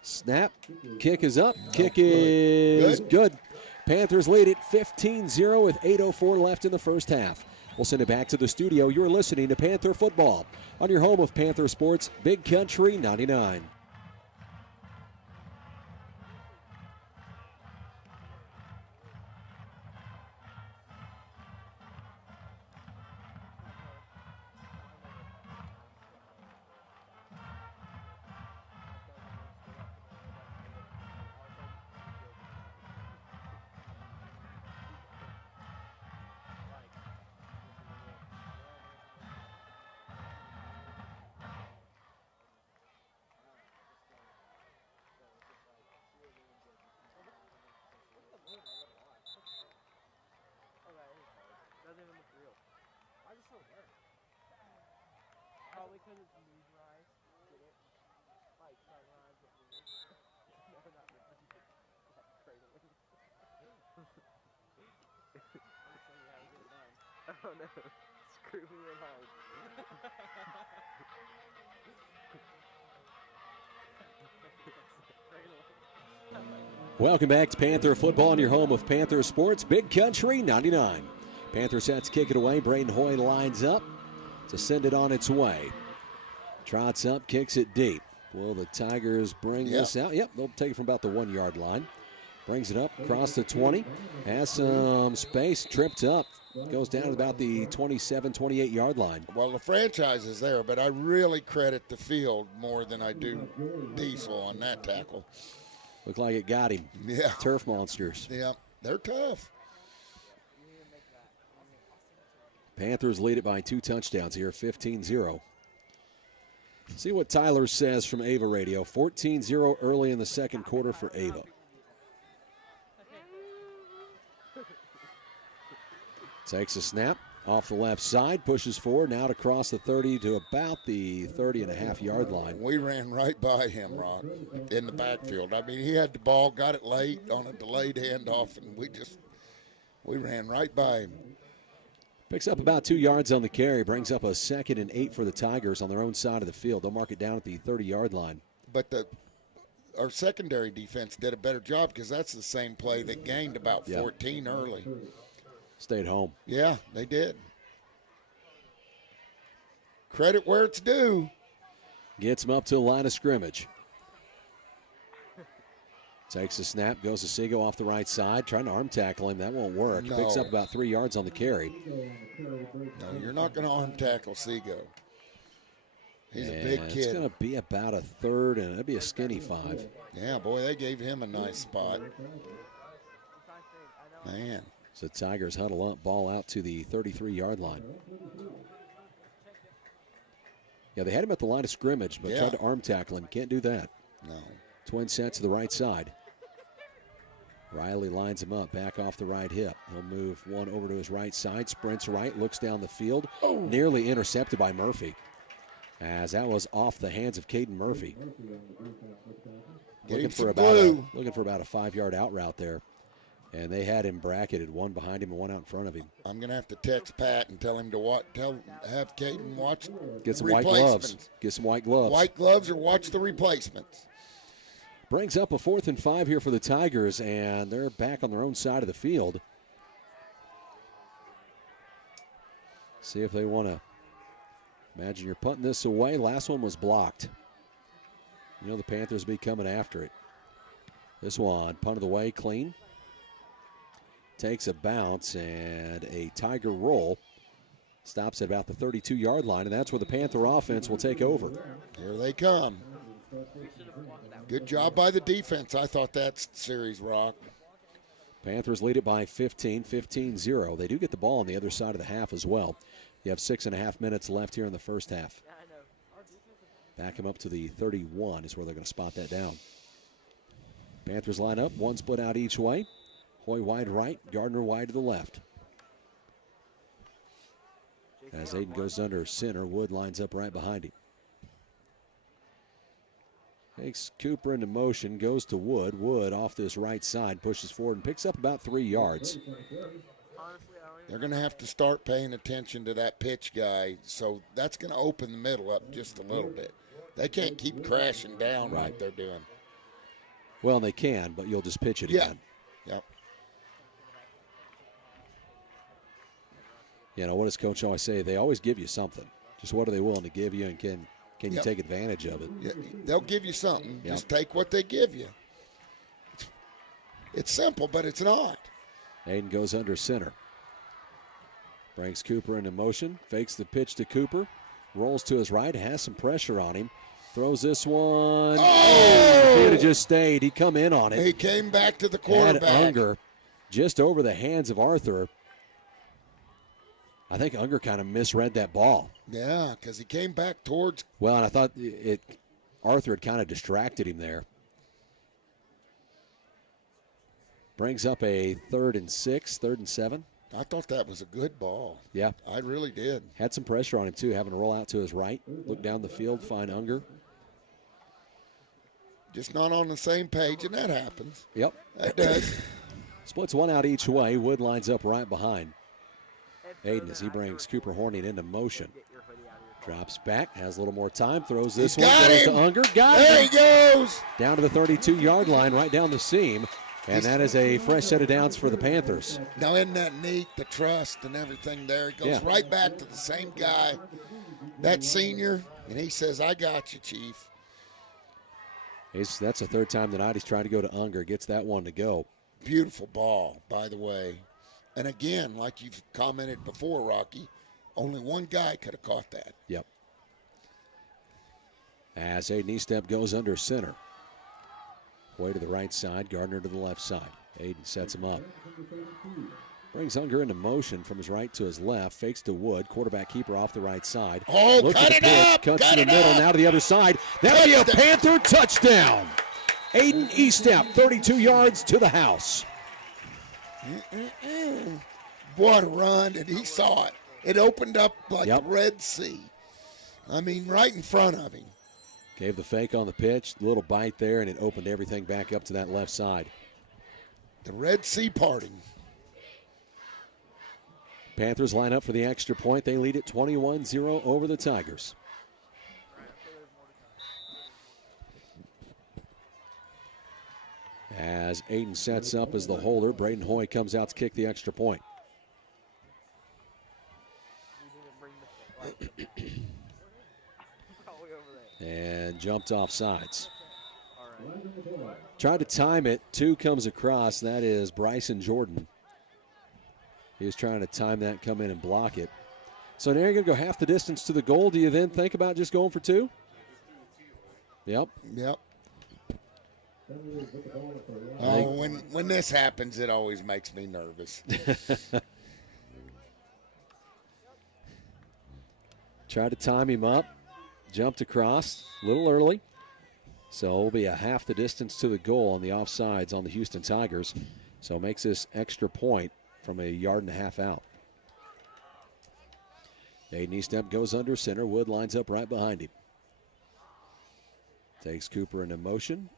Snap. Kick is up. Kick is good. Panthers lead it 15-0 with 8:04 left in the first half. We'll send it back to the studio. You're listening to Panther Football on your home of Panther Sports, Big Country 99. Probably because it's moonrise. Get it? Like sunrise with moon. No, not really. Like cradling. I'm just showing you how to get it done. Oh no. Screw me in hard. Welcome back to Panther Football on your home of Panther Sports, Big Country 99. Panther sets kick it away. Braden Hoy lines up to send it on its way. Trots up, kicks it deep. Will the Tigers bring this out? Yep, they'll take it from about the 1-yard line. Brings it up across the 20. Has some space, tripped up. Goes down to about the 27, 28-yard line. Well, the franchise is there, but I really credit the field more than I do Diesel on that tackle. Looked like it got him. Yeah. Turf monsters. Yeah, they're tough. Panthers lead it by 2 touchdowns here, 15-0. See what Tyler says from Ava Radio. 14-0 early in the second quarter for Ava. Takes a snap off the left side, pushes forward, now to cross the 30 to about the 30.5-yard line. We ran right by him, Ron, in the backfield. I mean, he had the ball, got it late on a delayed handoff, and we ran right by him. Picks up about 2 yards on the carry, brings up a 2nd and 8 for the Tigers on their own side of the field. They'll mark it down at the 30-yard line. But our secondary defense did a better job because that's the same play that gained about 14 early. Stayed home. Yeah, they did. Credit where it's due. Gets him up to the line of scrimmage. Takes a snap, goes to Seago off the right side, trying to arm tackle him. That won't work. No. Picks up about 3 yards on the carry. No, you're not going to arm tackle Seago. He's a big It's kid. going to be about a third, and it'll be a skinny 5. Yeah, boy, they gave him a nice spot. Man. So Tigers huddle up, ball out to the 33-yard line. Yeah, they had him at the line of scrimmage, but tried to arm tackle him. Can't do that. No. Twin set to the right side. Riley lines him up, back off the right hip. He'll move one over to his right side, sprints right, looks down the field. Nearly intercepted by Murphy, as that was off the hands of Caden Murphy. Looking for about a 5-yard out route there. And they had him bracketed, one behind him and one out in front of him. I'm going to have to text Pat and tell him to have Caden watch Get some white gloves. Get some white gloves. White gloves or watch the replacements. Brings up a 4th and 5 here for the Tigers, and they're back on their own side of the field. See if they want to. Imagine you're punting this away. Last one was blocked. You know the Panthers will be coming after it. This one, punted away, clean. Takes a bounce and a Tiger roll. Stops at about the 32-yard line, and that's where the Panther offense will take over. Here they come. Good job by the defense. I thought that series rocked. Panthers lead it by 15, 15-0. They do get the ball on the other side of the half as well. You have 6.5 minutes left here in the first half. Back him up to the 31 is where they're going to spot that down. Panthers line up, one split out each way. Hoy wide right, Gardner wide to the left. As Aiden goes under center, Wood lines up right behind him. Takes Cooper into motion, goes to Wood. Wood off this right side, pushes forward and picks up about 3 yards. They're going to have to start paying attention to that pitch guy, so that's going to open the middle up just a little bit. They can't keep crashing down like they're doing. Well, they can, but you'll just pitch it again. Yep. You know, what does Coach always say? They always give you something. Just what are they willing to give you, and can you take advantage of it? Yeah, they'll give you something. Just take what they give you. It's simple, but it's not. Aiden goes under center. Brings Cooper into motion. Fakes the pitch to Cooper. Rolls to his right. Has some pressure on him. Throws this one. If he had just stayed, he'd come in on it. He came back to the quarterback. Had Unger just over the hands of Arthur. I think Unger kind of misread that ball. Yeah, because he came back towards. Well, and I thought Arthur had kind of distracted him there. Brings up a 3rd and 6, 3rd and 7. I thought that was a good ball. Yeah. I really did. Had some pressure on him, too, having to roll out to his right. Look down the field, find Unger. Just not on the same page, and that happens. Yep. That does. Splits one out each way. Wood lines up right behind Aiden as he brings Cooper Horning into motion. Drops back, has a little more time, throws this one, goes to Unger. Got him. There he goes. Down to the 32-yard line, right down the seam. And that is a fresh set of downs for the Panthers. Now, isn't that neat, the trust and everything there? It goes right back to the same guy, that senior, and he says, I got you, Chief. That's the 3rd time tonight he's trying to go to Unger, gets that one to go. Beautiful ball, by the way. And again, like you've commented before, Rocky, only one guy could have caught that. Yep. As Aiden Eastep goes under center. Way to the right side, Gardner to the left side. Aiden sets him up. Brings Unger into motion from his right to his left. Fakes to Wood. Quarterback keeper off the right side. Oh, cut it up! Cuts to the middle, now to the other side. That'll be a Panther touchdown. Aiden Eastep, 32 yards to the house. What a run, and he saw it. It opened up like the Red Sea. I mean, right in front of him. Gave the fake on the pitch, little bite there, and it opened everything back up to that left side. The Red Sea parting. Panthers line up for the extra point. They lead it 21-0 over the Tigers. As Aiden sets up as the holder, Braden Hoy comes out to kick the extra point. And jumped off sides. Tried to time it. 2 comes across. That is Bryson Jordan. He was trying to time that, come in and block it. So now you're going to go half the distance to the goal. Do you then think about just going for 2? Yep. Yep. Oh, when this happens, it always makes me nervous. Tried to time him up. Jumped across a little early. So it'll be a half the distance to the goal on the offsides on the Houston Tigers. So it makes this extra point from a 1.5 yards out. Aiden Eastemp goes under center. Wood lines up right behind him. Takes Cooper into motion.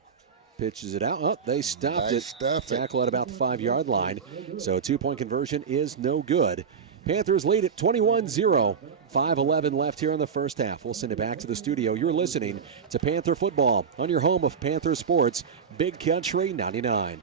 Pitches it out. Oh, they stopped it. Tackle at about the 5-yard line. So a 2-point conversion is no good. Panthers lead at 21-0. 5:11 left here in the first half. We'll send it back to the studio. You're listening to Panther Football on your home of Panther Sports, Big Country 99.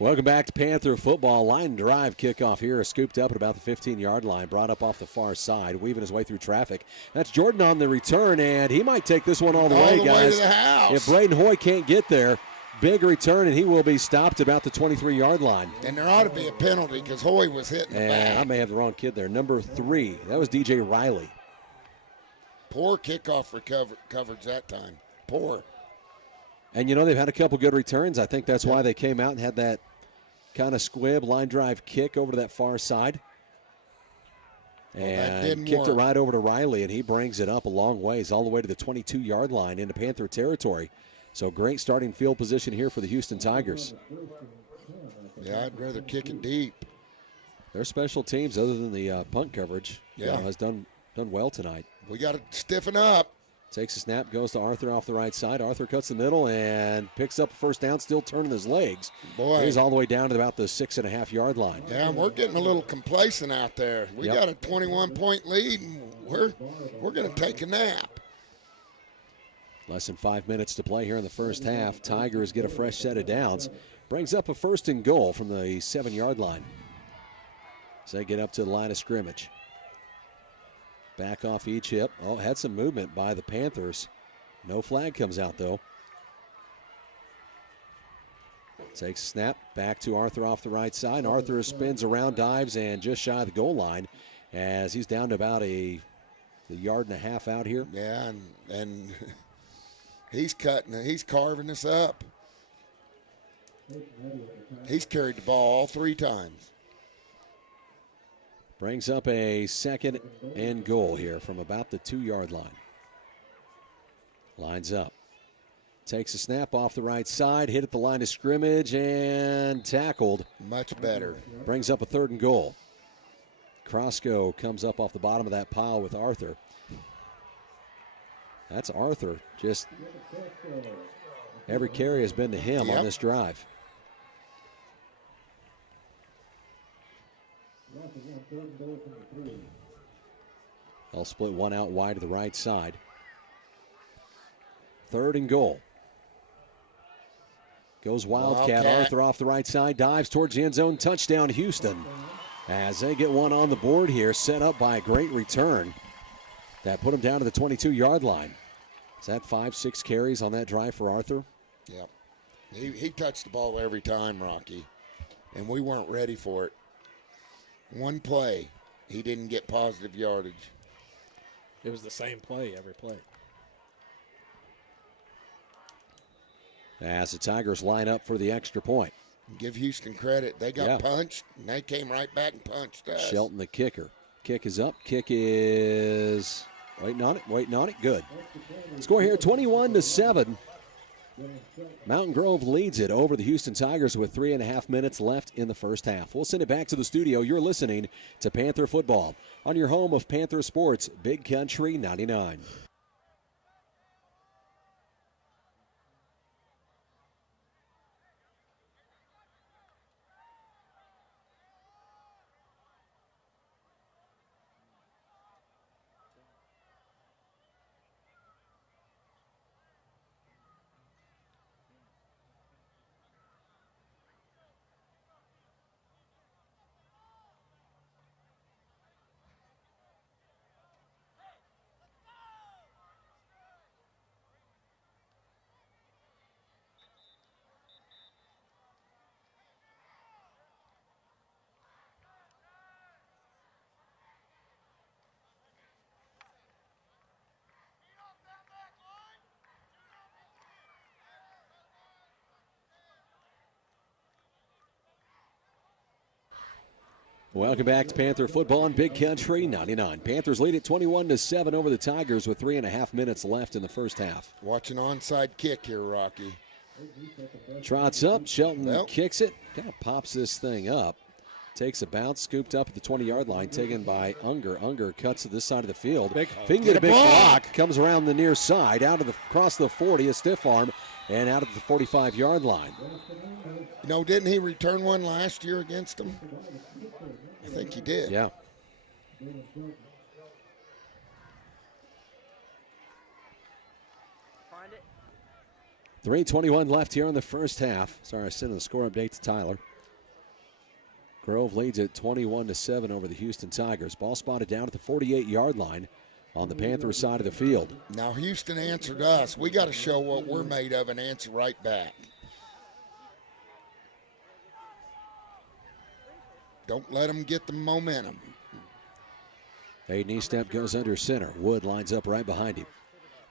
Welcome back to Panther Football. Line drive kickoff here, scooped up at about the 15-yard line, brought up off the far side, weaving his way through traffic. That's Jordan on the return, and he might take this one all the way, guys. Way to the house. If Braden Hoy can't get there, big return, and he will be stopped about the 23-yard line. And there ought to be a penalty because Hoy was hitting the back. I may have the wrong kid there. Number 3, that was DJ Riley. Poor kickoff coverage that time. Poor. And, you know, they've had a couple good returns. I think that's why they came out and had that kind of squib line drive kick over to that far side. And kicked it right over to Riley, and he brings it up a long ways, all the way to the 22-yard line into Panther territory. So great starting field position here for the Houston Tigers. Yeah, I'd rather kick it deep. Their special teams, other than the punt coverage, has done well tonight. We got to stiffen up. Takes a snap, goes to Arthur off the right side. Arthur cuts the middle and picks up a first down, still turning his legs. Boy. He's all the way down to about the 6.5-yard line. Yeah, we're getting a little complacent out there. We got a 21-point lead, and we're going to take a nap. Less than 5 minutes to play here in the first half. Tigers get a fresh set of downs. Brings up a 1st and goal from the 7-yard line. So they get up to the line of scrimmage. Back off each hip. Oh, had some movement by the Panthers. No flag comes out, though. Takes a snap. Back to Arthur off the right side. Arthur spins around, dives, and just shy of the goal line as he's down to about a 1.5 yards out here. Yeah, and he's carving us up. He's carried the ball all 3 times. Brings up a 2nd and goal here from about the 2-yard line. Lines up. Takes a snap off the right side, hit at the line of scrimmage, and tackled. Much better. Brings up a 3rd and goal. Crosco comes up off the bottom of that pile with Arthur. That's Arthur. Just every carry has been to him on this drive. They'll split one out wide to the right side. 3rd and goal. Goes Wildcat. Arthur off the right side, dives towards the end zone. Touchdown, Houston. As they get one on the board here, set up by a great return. That put him down to the 22-yard line. Is that 5-6 carries on that drive for Arthur? Yep. He touched the ball every time, Rocky, and we weren't ready for it. One play, he didn't get positive yardage. It was the same play every play. As the Tigers line up for the extra point. Give Houston credit. They got Yeah. punched, and they came right back and punched us. Shelton, the kicker. Kick is up. Kick is waiting on it. Good. Score here 21-7. Mountain Grove leads it over the Houston Tigers with 3.5 minutes left in the first half. We'll send it back to the studio. You're listening to Panther Football on your home of Panther Sports, Big Country 99. Welcome back to Panther Football on Big Country 99. Panthers lead it 21-7 over the Tigers with 3.5 minutes left in the first half. Watch an onside kick here, Rocky. Trots up. Shelton kicks it. Kind of pops this thing up. Takes a bounce. Scooped up at the 20-yard line. Taken by Unger. Unger cuts to this side of the field. If he can get a big block. Comes around the near side. Across the 40. A stiff arm. And out at the 45-yard line. You know, didn't he return one last year against them? I think he did. Yeah. Find it. 3:21 left here in the first half. Sorry, I sent the score update to Tyler. Grove leads it 21-7 over the Houston Tigers. Ball spotted down at the 48-yard line on the Panthers side of the field. Now Houston answered us. We got to show what we're made of and answer right back. Don't let them get the momentum. A knee step goes under center. Wood lines up right behind him.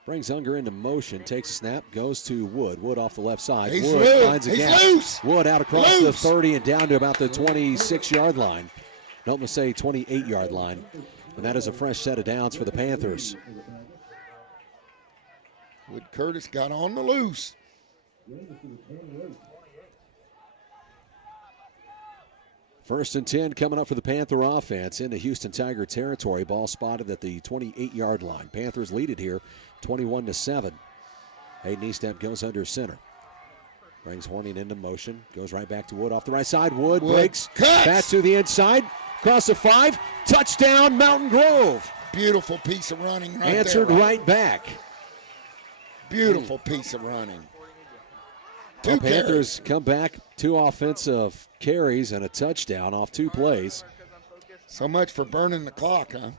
Brings Unger into motion, takes a snap, goes to Wood. Wood off the left side. He's Wood loose. finds a He's gap. loose. Wood out across Loose. the 30 and down to about the 26-yard line. Don't say 28-yard line. And that is a fresh set of downs for the Panthers. Wood Curtis got on the loose. First and 10 coming up for the Panther offense into Houston Tiger territory. Ball spotted at the 28-yard line. Panthers lead it here 21-7. Hayden Eastep goes under center. Brings Horning into motion. Goes right back to Wood off the right side. Wood breaks. Cuts. Pass to the inside. Across the 5. Touchdown, Mountain Grove. Beautiful piece of running right Answered there. right back. Beautiful piece of running. Well, Panthers come back 2 offensive carries and a touchdown off 2 plays. So much for burning the clock, huh?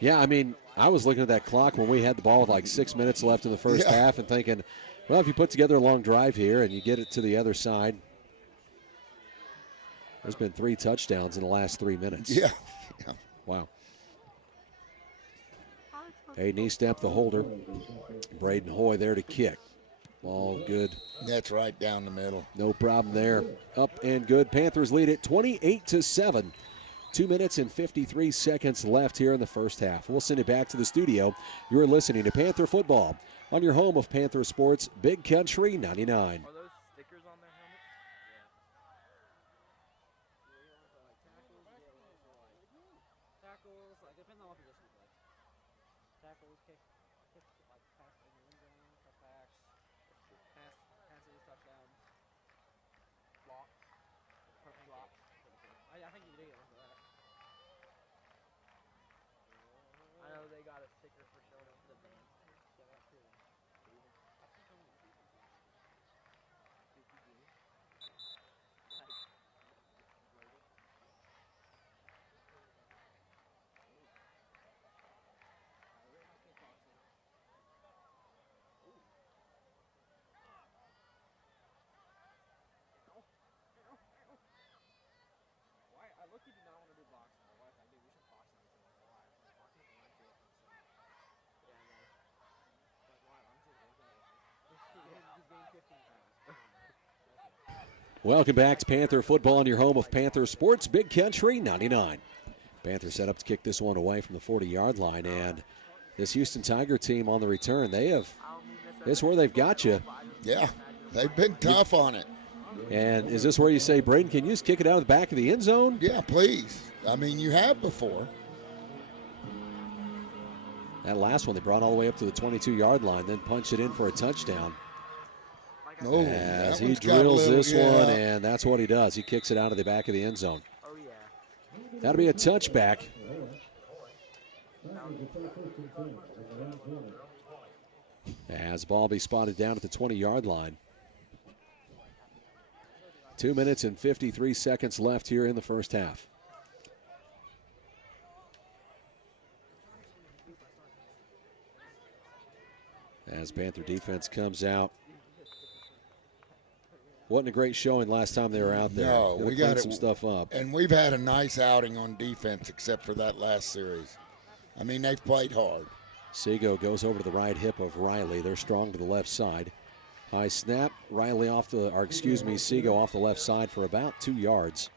Yeah, I mean, I was looking at that clock when we had the ball with like 6 minutes left in the first half and thinking, well, if you put together a long drive here and you get it to the other side, there's been 3 touchdowns in the last 3 minutes. Yeah. Wow. A knee step, the holder. Braden Hoy there to kick. Ball good. That's right down the middle. No problem there. Up and good. Panthers lead it 28-7. 2 minutes and 53 seconds left here in the first half. We'll send it back to the studio. You're listening to Panther Football on your home of Panther Sports, Big Country 99. Are those stickers on their helmets? Tackles, like depending on what position you play. Tackles, kick like pass in the end zone, cutbacks, passes, touchdowns, blocks, perfect blocks. I think you did for that. I know they got a sticker for showing up the band. Yeah, that too. Welcome back to Panther football on your home of Panther Sports, Big Country 99. Panthers set up to kick this one away from the 40-yard line, and this Houston Tiger team on the return, this is where they've got you. Yeah, they've been tough on it. And is this where you say, Braden, can you just kick it out of the back of the end zone? Yeah, please. I mean, you have before. That last one, they brought all the way up to the 22-yard line, then punched it in for a touchdown. Oh, as he drills this one, and that's what he does. He kicks it out of the back of the end zone. Oh, yeah. That'll be a touchback. As the ball be spotted down at the 20-yard line. 2 minutes and 53 seconds left here in the first half. As Panther defense comes out. Wasn't a great showing last time they were out there. No, we got some stuff up. And we've had a nice outing on defense except for that last series. I mean, they've played hard. Seago goes over to the right hip of Riley. They're strong to the left side. High snap. Riley Seago off the left side for about 2 yards.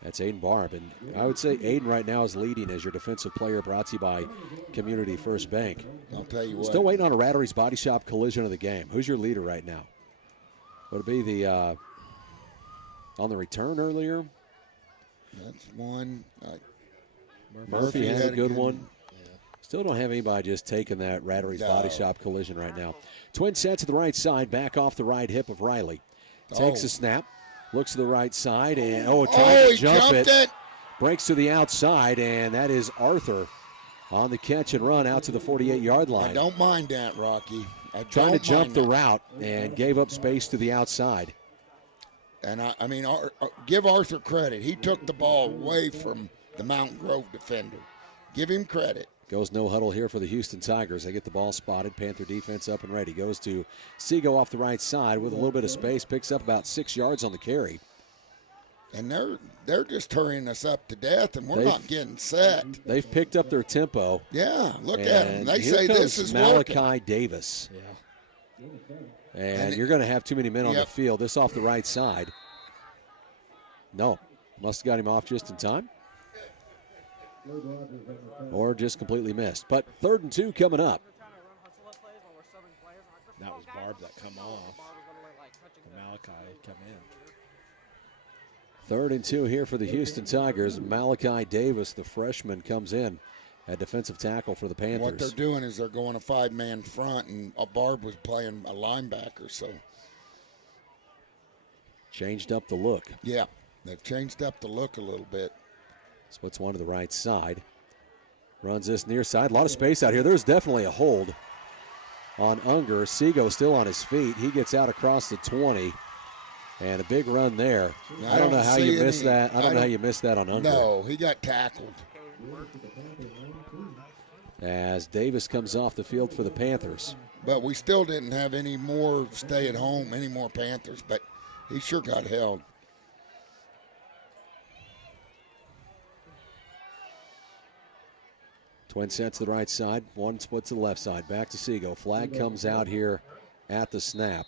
That's Aiden Barb. And I would say Aiden right now is leading as your defensive player, brought to you by Community First Bank. I'll tell you what. Still waiting on a Rattery's Body Shop collision of the game. Who's your leader right now? Would it be the on the return earlier? That's one. Murphy has a good one. Still don't have anybody just taking that Rattery's Body Shop collision right now. Twin set to the right side, back off the right hip of Riley. Takes a snap, looks to the right side, and trying to jump it. Breaks to the outside, and that is Arthur on the catch and run out to the 48-yard line. I don't mind that, Rocky. Trying to jump the route and gave up space to the outside. And I mean, give Arthur credit. He took the ball away from the Mountain Grove defender. Give him credit. Goes no huddle here for the Houston Tigers. They get the ball spotted. Panther defense up and ready. Goes to Seago off the right side with a little bit of space. Picks up about 6 yards on the carry. And they're just hurrying us up to death, and we're not getting set. They've picked up their tempo. Yeah, look at them. They here say comes this is Malachi working. Davis. Yeah. And you're going to have too many men on the field. This off the right side. No. Must have got him off just in time. Or just completely missed. But 3rd and 2 coming up. That was Barb that come off. Malachi come in. 3rd and 2 here for the Houston Tigers. Malachi Davis, the freshman, comes in at defensive tackle for the Panthers. What they're doing is they're going a 5-man front, and Barb was playing a linebacker, so. Changed up the look. Yeah, they've changed up the look a little bit. Splits one to the right side. Runs this near side. A lot of space out here. There's definitely a hold on Unger. Seago still on his feet. He gets out across the 20. And a big run there. I don't know how you missed that. I don't know how you missed that on Unger. No, he got tackled. As Davis comes off the field for the Panthers. But we still didn't have any more stay at home, any more Panthers. But he sure got held. Twin set to the right side, one split to the left side. Back to Seago. Flag comes out here at the snap.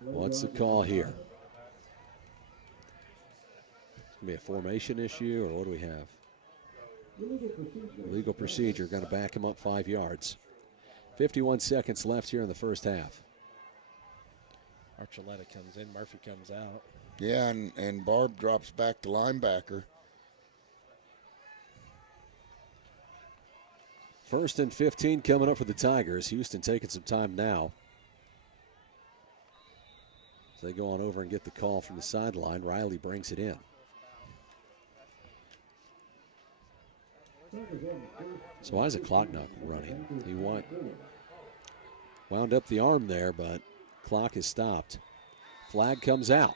What's the call here? It's going to be a formation issue, or what do we have? Legal procedure. Going to back him up 5 yards. 51 seconds left here in the first half. Archuleta comes in. Murphy comes out. Yeah, and Barb drops back to linebacker. 1st and 15 coming up for the Tigers. Houston taking some time now. So they go on over and get the call from the sideline. Riley brings it in. So why is the clock not running? He wound up the arm there, but clock is stopped. Flag comes out.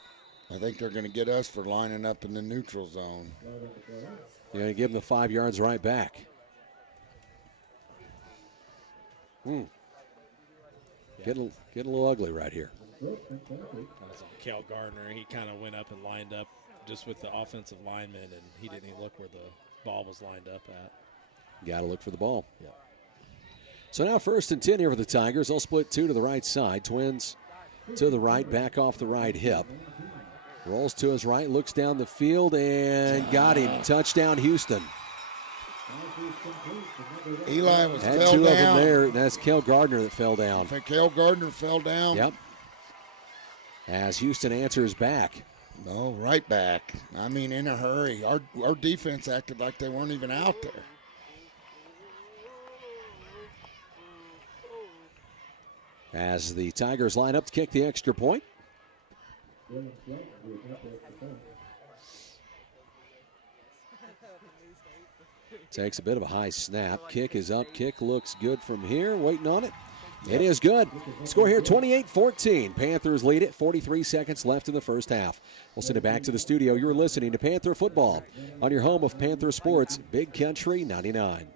I think they're going to get us for lining up in the neutral zone. You're going to give them the 5 yards right back. Getting a little ugly right here. That's on Cal Gardner. He kind of went up and lined up just with the offensive lineman, and he didn't even look where the ball was lined up at. Got to look for the ball. Yeah. So now 1st and 10 here for the Tigers. They'll split 2 to the right side. Twins to the right, back off the right hip. Rolls to his right, looks down the field, and got him. Touchdown, Houston. Eli was Had fell 2 down. of them there, and that's Cale Gardner that fell I down. think Cale Gardner fell down. Yep. As Houston answers back. No, right back. I mean, in a hurry. Our defense acted like they weren't even out there. As the Tigers line up to kick the extra point. Takes a bit of a high snap. Kick is up. Kick looks good from here. Waiting on it. It is good. Score here 28-14. Panthers lead it. 43 seconds left in the first half. We'll send it back to the studio. You're listening to Panther Football on your home of Panther Sports, Big Country 99.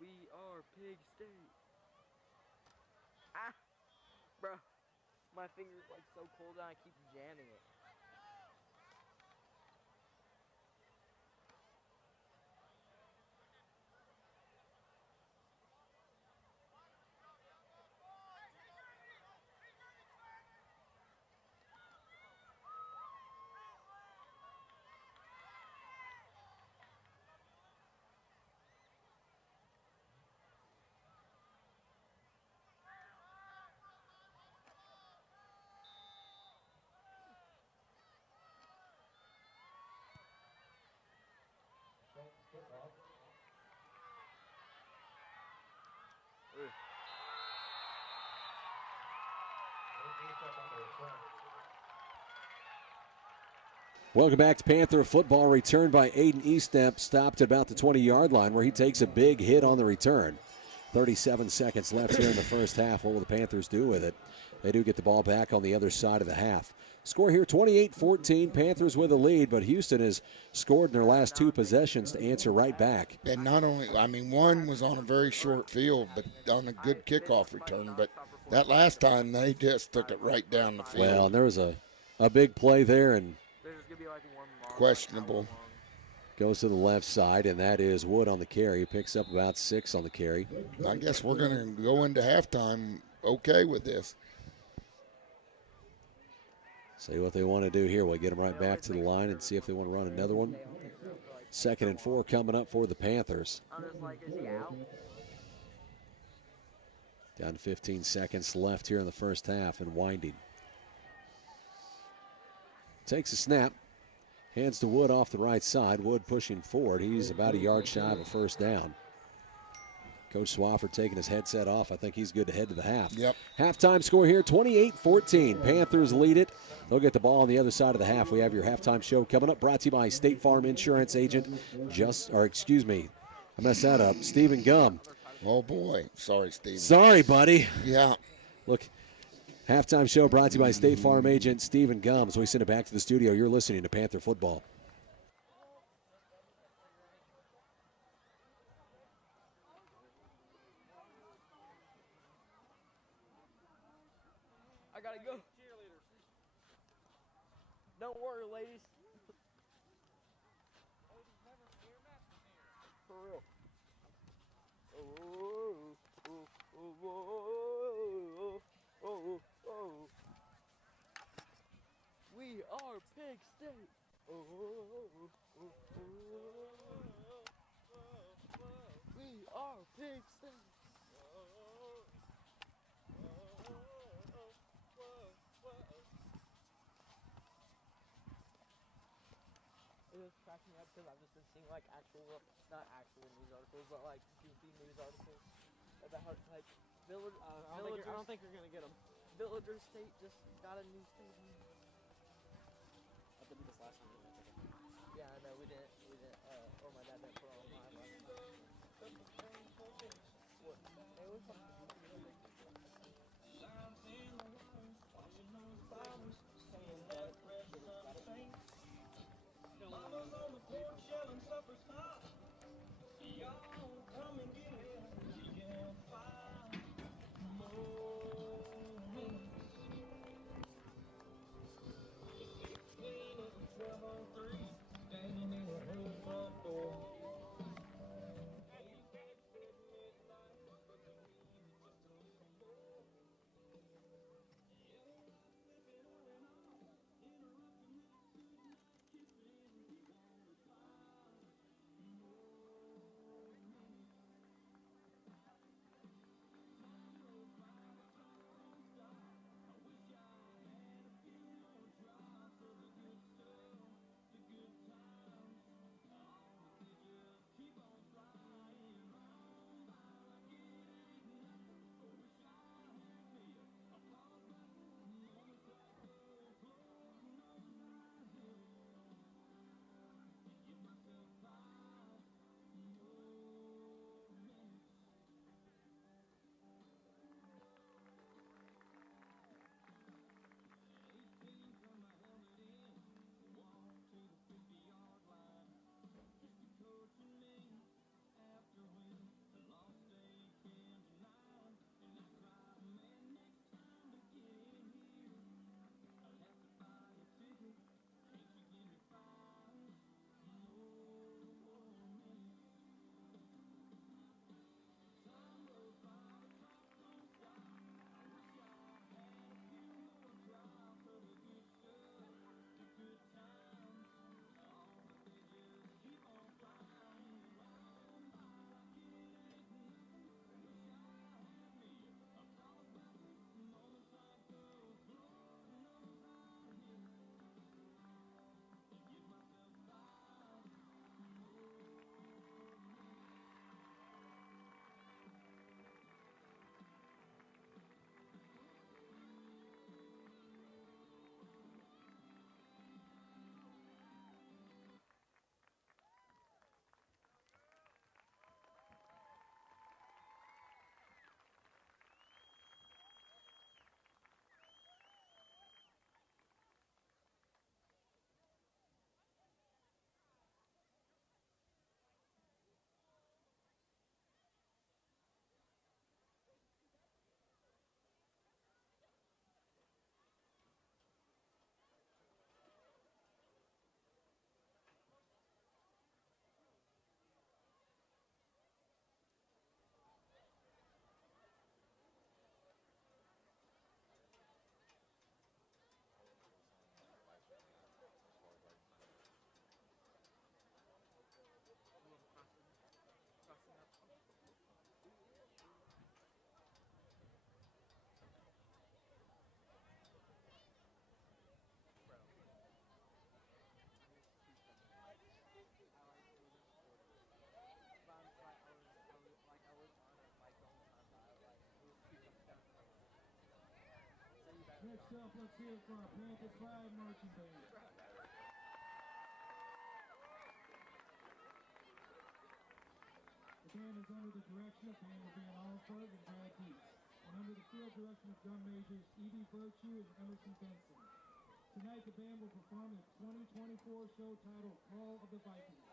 We are Pig State. Ah, bro, my finger's like so cold and I keep jamming it. Welcome back to Panther Football. Return by Aiden Eastep, stopped at about the 20-yard line where he takes a big hit on the return. 37 seconds left here in the first half. What will the Panthers do with it? They do get the ball back on the other side of the half. Score here 28-14. Panthers with a lead, but Houston has scored in their last 2 possessions to answer right back. And not only, I mean, one was on a very short field, but on a good kickoff return. But that last time, they just took it right down the field. Well, and there was a big play there, and questionable. Goes to the left side, and that is Wood on the carry. He picks up about 6 on the carry. I guess we're going to go into halftime okay with this. See what they want to do here. We'll get them right back to the line and see if they want to run another one. 2nd and 4 coming up for the Panthers. Down to 15 seconds left here in the first half and winding. Takes a snap. Hands to Wood off the right side. Wood pushing forward. He's about a yard shy of a first down. Coach Swafford taking his headset off. I think he's good to head to the half. Yep. Halftime score here, 28-14. Panthers lead it. They'll get the ball on the other side of the half. We have your halftime show coming up, brought to you by State Farm Insurance Agent, I messed that up, Stephen Gum. Oh, boy. Sorry, Stephen. Sorry, buddy. Yeah. Look, halftime show brought to you by State Farm Agent Stephen Gum. So we send it back to the studio. You're listening to Panther Football. I gotta go. Don't worry, ladies. For real. We are Pig State. We are Pig State. It was cracking me up because I've just been seeing like not actual news articles, but like goofy news articles about how like I don't think you're gonna get them. Villager State just got a new stadium. I think this last one. Yeah, I know we didn't. Or my dad didn't put on mine last time. What? They always have to do up, let's hear it for our Panther Pride marching band. The band is under the direction of Daniel Van Allensburg and Brad Dietz, and under the field direction of drum majors Evie Virtue and Emerson Benson. Tonight, the band will perform the 2024 show titled Call of the Vikings.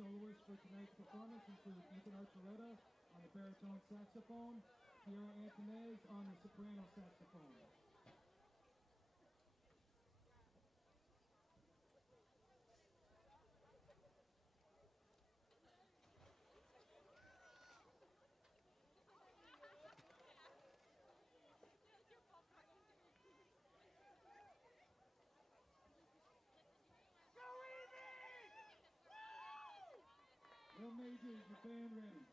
Soloists for tonight's performance include Ethan Archuleta on the baritone saxophone, Kiara Antonez on the soprano saxophone. Drum majors, the band ready.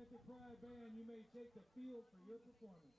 Panther Pride Band, you may take the field for your performance.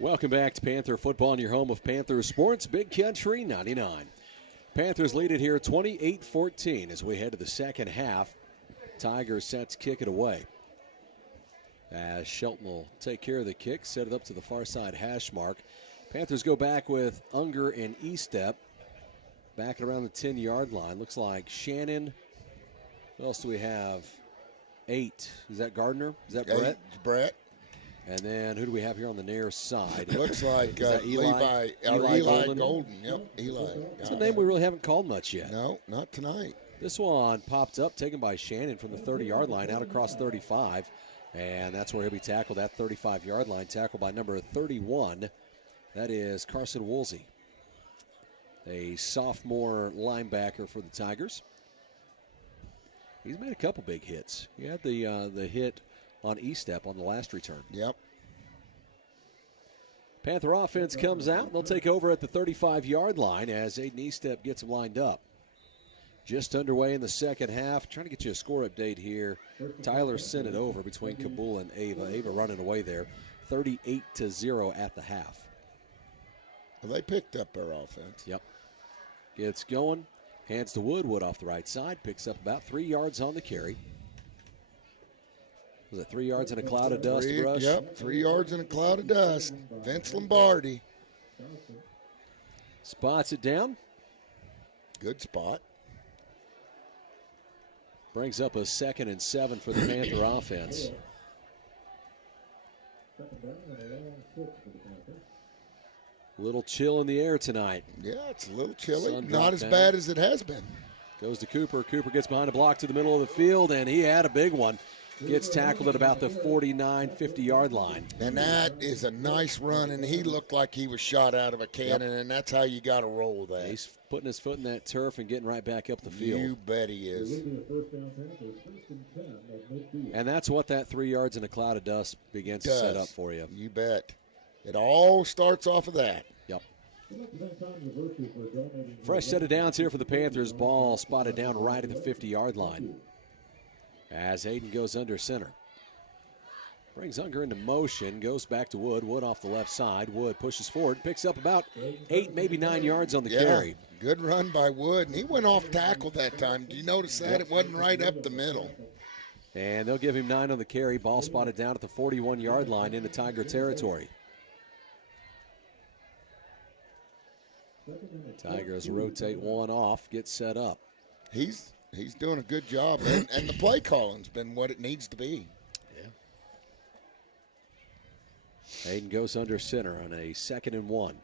Welcome back to Panther football in your home of Panther Sports, Big Country 99. Panthers lead it here 28-14 as we head to the second half. Tigers set to kick it away. As Shelton will take care of the kick, set it up to the far side hash mark. Panthers go back with Unger and E-Step. Back around the 10-yard line. Looks like Shannon. What else do we have? 8. Is that Gardner? Is that Brett? It's Brett. And then who do we have here on the near side? Looks like Eli Golden. Yep, Eli. It's a name we really haven't called much yet. No, not tonight. This one popped up, taken by Shannon from the 30-yard line out across 35. And that's where he'll be tackled at 35-yard line, tackled by number 31. That is Carson Woolsey, a sophomore linebacker for the Tigers. He's made a couple big hits. He had the hit on E-Step on the last return. Yep. Panther offense comes out. They'll take over at the 35-yard line as Aiden E-Step gets them lined up. Just underway in the second half. Trying to get you a score update here. Tyler sent it over between Kabul and Ava. Ava running away there. 38-0 at the half. Well, they picked up their offense. Yep. Gets going. Hands to Wood. Wood off the right side. Picks up about 3 yards on the carry. Was it 3 yards in a cloud of dust, Rush? Yep, 3 yards in a cloud of dust. Vince Lombardi. Spots it down. Good spot. Brings up a 2nd and 7 for the Panther offense. A little chill in the air tonight. Yeah, it's a little chilly. Sun Not as down. bad as it has been. Goes to Cooper. Cooper gets behind a block to the middle of the field, and he had a big one. Gets tackled at about the 49, 50-yard line. And that is a nice run, and he looked like he was shot out of a cannon, and that's how you got to roll that. He's putting his foot in that turf and getting right back up the field. You bet he is. And that's what that 3 yards in a cloud of dust begins to set up for you. You bet. It all starts off of that. Yep. Fresh set of downs here for the Panthers. Ball spotted down right at the 50-yard line. As Aiden goes under center. Brings Unger into motion, goes back to Wood. Wood off the left side. Wood pushes forward, picks up about 8, maybe 9 yards on the carry. Good run by Wood, and he went off tackle that time. Do you notice that? It wasn't right up the middle. And they'll give him 9 on the carry. Ball spotted down at the 41-yard line into Tiger territory. Tigers rotate one off, get set up. He's doing a good job, and the play calling's been what it needs to be. Yeah. Aiden goes under center on a 2nd and 1.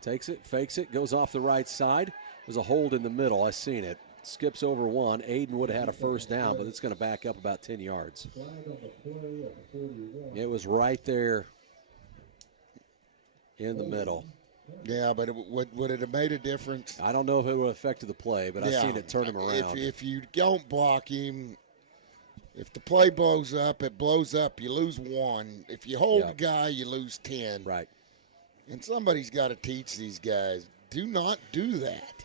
Takes it, fakes it, goes off the right side. There's a hold in the middle. I seen it. Skips over one. Aiden would have had a first down, but it's going to back up about 10 yards. It was right there in the middle. Yeah, but would it have made a difference? I don't know if it would have affected the play, but I've seen it turn him around. If you don't block him, if the play blows up, it blows up. You lose 1. If you hold the guy, you lose 10. Right. And somebody's got to teach these guys, do not do that.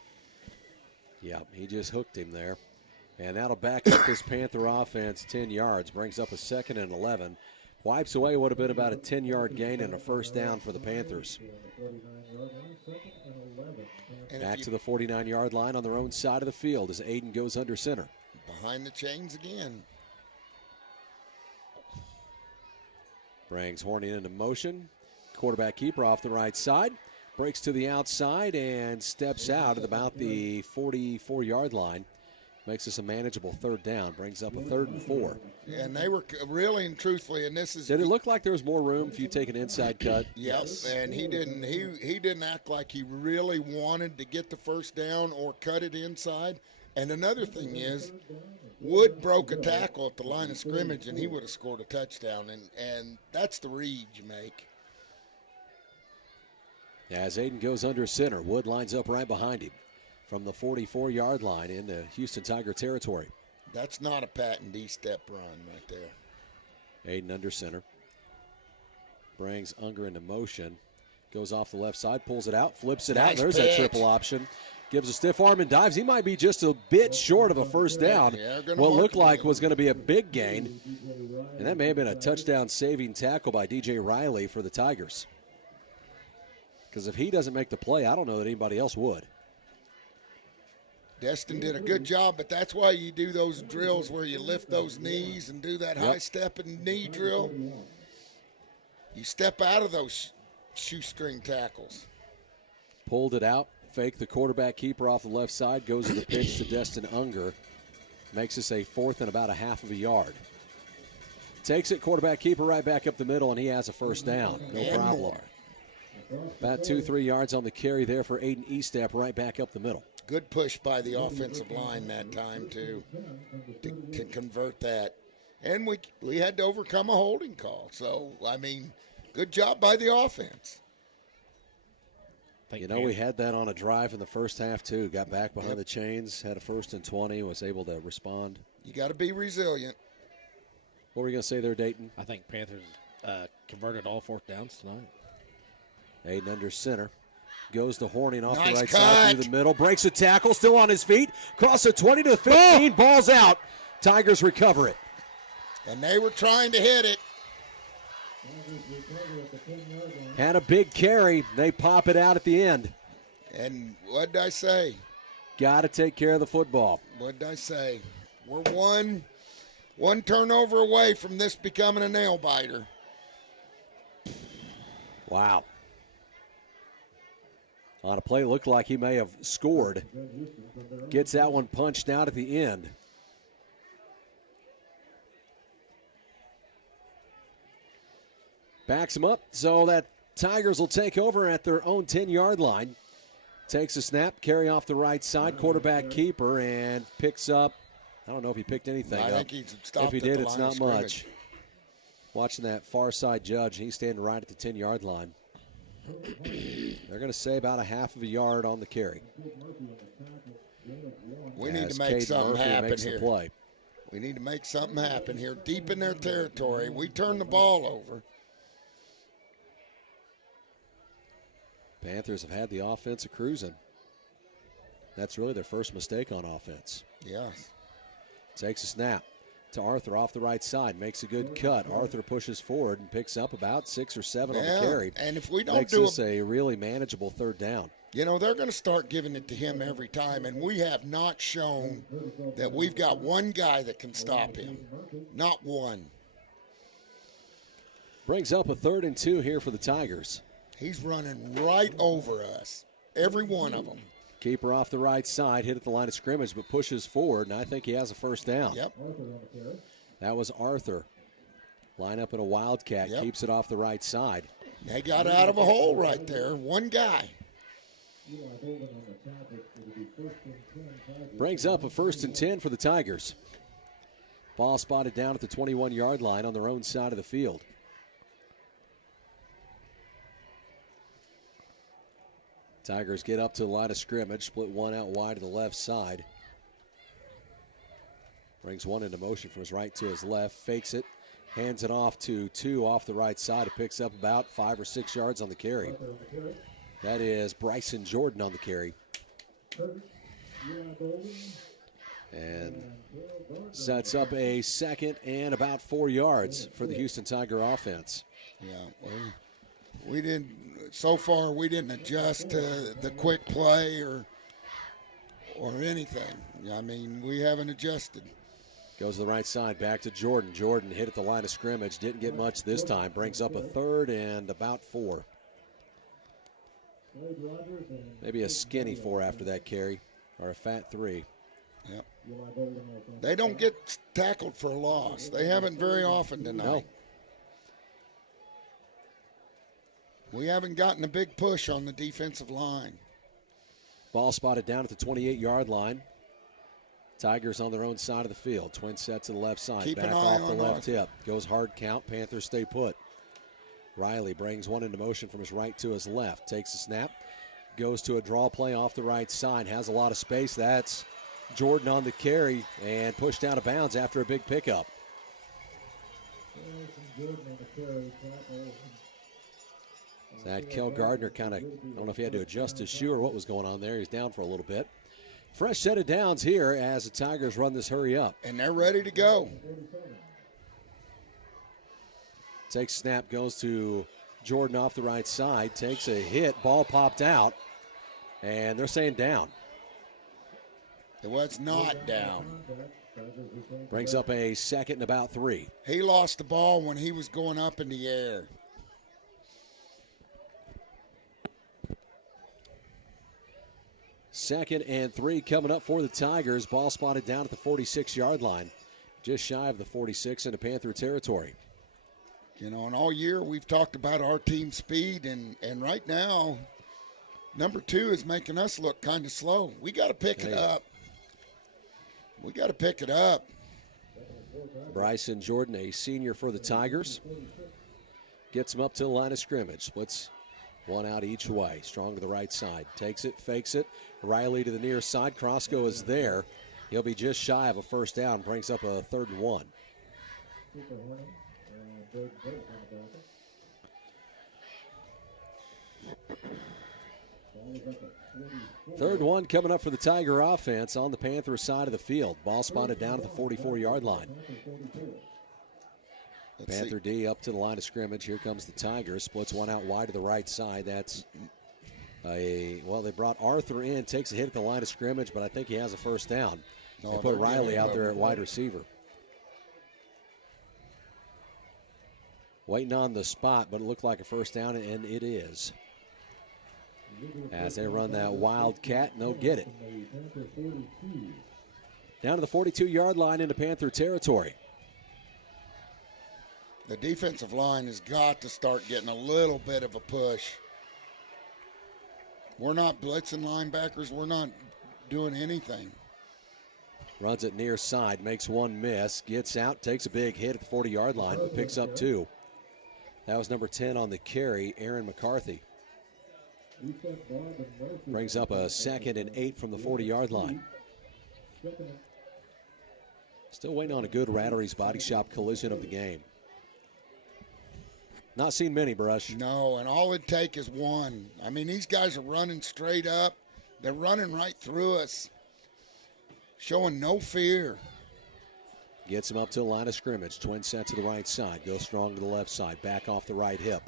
Yeah, he just hooked him there. And that'll back up this Panther offense 10 yards. Brings up a 2nd and 11. Wipes away what would have been about a 10-yard gain and a first down for the Panthers. Back to the 49-yard line on their own side of the field as Aiden goes under center. Behind the chains again. Brings Horning into motion. Quarterback keeper off the right side. Breaks to the outside and steps out at about the 44-yard line. Makes this a manageable 3rd down. Brings up a 3rd and 4. And they were really and truthfully, and this is. Did it look like there was more room if you take an inside cut? Yes, and he didn't. He didn't act like he really wanted to get the first down or cut it inside. And another thing is, Wood broke a tackle at the line of scrimmage, and he would have scored a touchdown. And that's the read you make. As Aiden goes under center, Wood lines up right behind him from the 44-yard line into Houston Tiger territory. That's not a patent D-step run right there. Aiden under center. Brings Unger into motion. Goes off the left side, pulls it out, flips it out. There's that triple option. gives a stiff arm and dives. He might be just a bit short of a first down. What looked like was going to be a big gain. And that may have been a touchdown-saving tackle by D.J. Riley for the Tigers. Because if he doesn't make the play, I don't know that anybody else would. Destin did a good job, but that's why you do those drills where you lift those knees and do that high step and knee drill. You step out of those shoestring tackles. Pulled it out, faked the quarterback keeper off the left side, goes to the pitch to Destin Unger. Makes this a 4th and about a half of a yard. Takes it, quarterback keeper right back up the middle, and he has a first down. No problem. More. About 2-3 yards on the carry there for Aiden Estep right back up the middle. Good push by the offensive line that time, too, to convert that. And we had to overcome a holding call. So, I mean, good job by the offense. You know, we had that on a drive in the first half, too. Got back behind the chains, had a 1st and 20, was able to respond. You got to be resilient. What were you going to say there, Dayton? I think Panthers converted all 4th downs tonight. Aiden under center. Goes to Horning off Nice the right cut. side through the middle. Breaks a tackle, still on his feet. Cross the 20 to the 15. Ball's out. Tigers recover it. And they were trying to hit it. Had a big carry. They pop it out at the end. And what did I say? Got to take care of the football. What did I say? We're one turnover away from this becoming a nail biter. Wow. On a play, looked like he may have scored. Gets that one punched out at the end. Backs him up, so that Tigers will take over at their own 10-yard line. Takes a snap, carry off the right side, quarterback keeper, and picks up. I don't know if he picked anything I up. think he stopped if he at did, the it's line not of much. scrimmage. Watching that far side judge, he's standing right at the 10-yard line. They're going to say about a half of a yard on the carry. We need As to make Caden something Murphy happen makes here. the play. We need to make something happen here. Deep in their territory, we turn the ball over. Panthers have had the offense cruising. That's really their first mistake on offense. Yes. Takes a snap to Arthur off the right side. Makes a good cut. Arthur pushes forward and picks up about 6 or 7 on the carry. And if we don't makes do this a really manageable 3rd down. you know, they're going to start giving it to him every time, and we have not shown that we've got one guy that can stop him. Not one. Brings up a 3rd and 2 here for the Tigers. He's running right over us, every one of them. Keeper off the right side, hit at the line of scrimmage, but pushes forward, and I think he has a 1st down. Yep. That was Arthur. Line up in a wildcat, Yep. keeps it off the right side. They got out of a hole right there, one guy. Brings up a 1st and 10 for the Tigers. Ball spotted down at the 21-yard line on their own side of the field. Tigers get up to the line of scrimmage, split one out wide to the left side. Brings one into motion from his right to his left, fakes it, hands it off to 2 off the right side. It picks up about 5 or 6 yards on the carry. That is Bryson Jordan on the carry. And sets up a 2nd and about 4 yards for the Houston Tiger offense. Yeah, we didn't. So far, we didn't adjust to the quick play or anything. I mean, we haven't adjusted. Goes to the right side, back to Jordan. Jordan hit at the line of scrimmage, didn't get much this time. Brings up a 3rd and about 4. Maybe a skinny 4 after that carry, or a fat 3. Yep. They don't get tackled for a loss. They haven't very often tonight. No. We haven't gotten a big push on the defensive line. Ball spotted down at the 28-yard line. Tigers on their own side of the field. Twin set to the left side. Keep an back eye off the on left Arthur. hip. Goes hard count. Panthers stay put. Riley brings one into motion from his right to his left. Takes a snap. Goes to a draw play off the right side. Has a lot of space. That's Jordan on the carry and pushed out of bounds after a big pickup. That Kel Gardner kind of, I don't know if he had to adjust his shoe or what was going on there. He's down for a little bit. Fresh set of downs here as the Tigers run this hurry up. And they're ready to go. Takes snap, goes to Jordan off the right side, takes a hit, ball popped out, and they're saying down. It was not down. Brings up a second and about 3. He lost the ball when he was going up in the air. Second and 3 coming up for the Tigers. Ball spotted down at the 46-yard line, just shy of the 46 into Panther territory. You know, and all year we've talked about our team speed, and right now, number 2 is making us look kind of slow. We got to pick it up. We got to pick it up. Bryson Jordan, a senior for the Tigers, gets him up to the line of scrimmage. Splits one out each way. Strong to the right side. Takes it, fakes it. Riley to the near side. Crosco is there. He'll be just shy of a first down. Brings up a 3rd and 1. Third and 1 coming up for the Tiger offense on the Panther side of the field. Ball spotted down at the 44-yard line. Panther D up to the line of scrimmage. Here comes the Tigers. Splits one out wide to the right side. That's well, they brought Arthur in. Takes a hit at the line of scrimmage, but I think he has a first down. They put Riley out there at wide receiver. Waiting on the spot, but it looked like a first down, and it is. As they run that wildcat, and they'll get it. Down to the 42-yard line into Panther territory. The defensive line has got to start getting a little bit of a push. We're not blitzing linebackers. We're not doing anything. Runs it near side, makes one miss, gets out, takes a big hit at the 40-yard line, but picks up 2. That was number 10 on the carry, Aaron McCarthy. Brings up a 2nd and 8 from the 40-yard line. Still waiting on a good Rattery's Body Shop collision of the game. Not seen many, Brush. No, and all it'd take is one. I mean, these guys are running straight up. They're running right through us, showing no fear. Gets him up to the line of scrimmage. Twin set to the right side. Goes strong to the left side. Back off the right hip.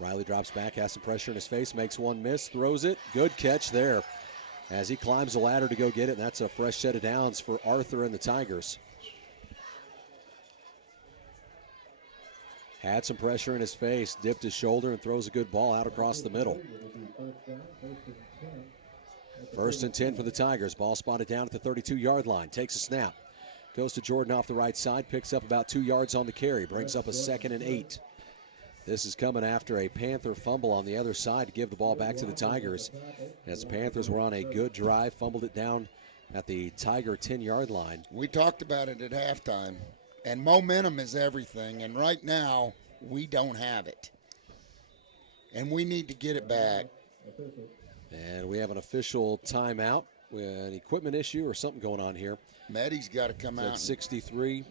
Riley drops back, has some pressure in his face, makes one miss, throws it. Good catch there as he climbs the ladder to go get it, and that's a fresh set of downs for Arthur and the Tigers. Had some pressure in his face, dipped his shoulder, and throws a good ball out across the middle. 1st and 10 for the Tigers. Ball spotted down at the 32-yard line. Takes a snap. Goes to Jordan off the right side. Picks up about 2 yards on the carry. Brings up a 2nd and 8. This is coming after a Panther fumble on the other side to give the ball back to the Tigers. As the Panthers were on a good drive, fumbled it down at the Tiger 10-yard line. We talked about it at halftime. And momentum is everything. And right now, we don't have it. And we need to get it back. And we have an official timeout. An equipment issue or something going on here. Meddy's got to come out. 63,